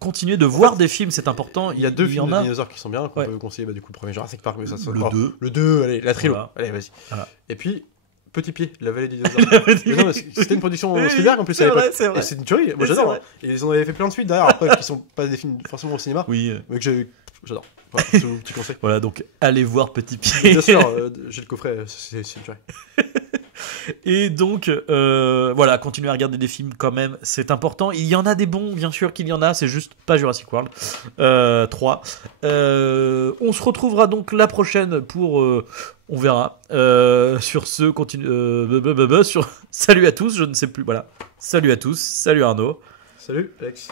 Continuez de voir des films, c'est important. Il y a deux y films en de a. dinosaures qui sont bien, qu'on Ouais. peut conseiller. Du coup, le premier Jurassic Park, mais ça Le oh, 2. Le 2, allez, la trilo. Voilà. Allez, vas-y. Voilà. Et puis, Petit Pied, la vallée des dinosaures. Mais non, mais c'était une production Oui, Spielberg en plus à c'est vrai, l'époque. c'est vrai. Et c'est une tuerie, moi C'est j'adore. vrai. Hein. Et ils en avaient fait plein de suites derrière, après, qui sont pas des films forcément au cinéma, Oui. mais que j'adore. Voilà, c'est mon petit conseil. Voilà, donc allez voir Petit Pied. Bien sûr, j'ai le coffret, c'est une tuerie. Et donc, voilà, continuez à regarder des films quand même, c'est important. Il y en a des bons, bien sûr qu'il y en a, c'est juste pas Jurassic World 3. On se retrouvera donc la prochaine pour... on verra. Sur ce, continue... Salut à tous, je ne sais plus, voilà. Salut à tous, salut Arnaud. Salut, Alex.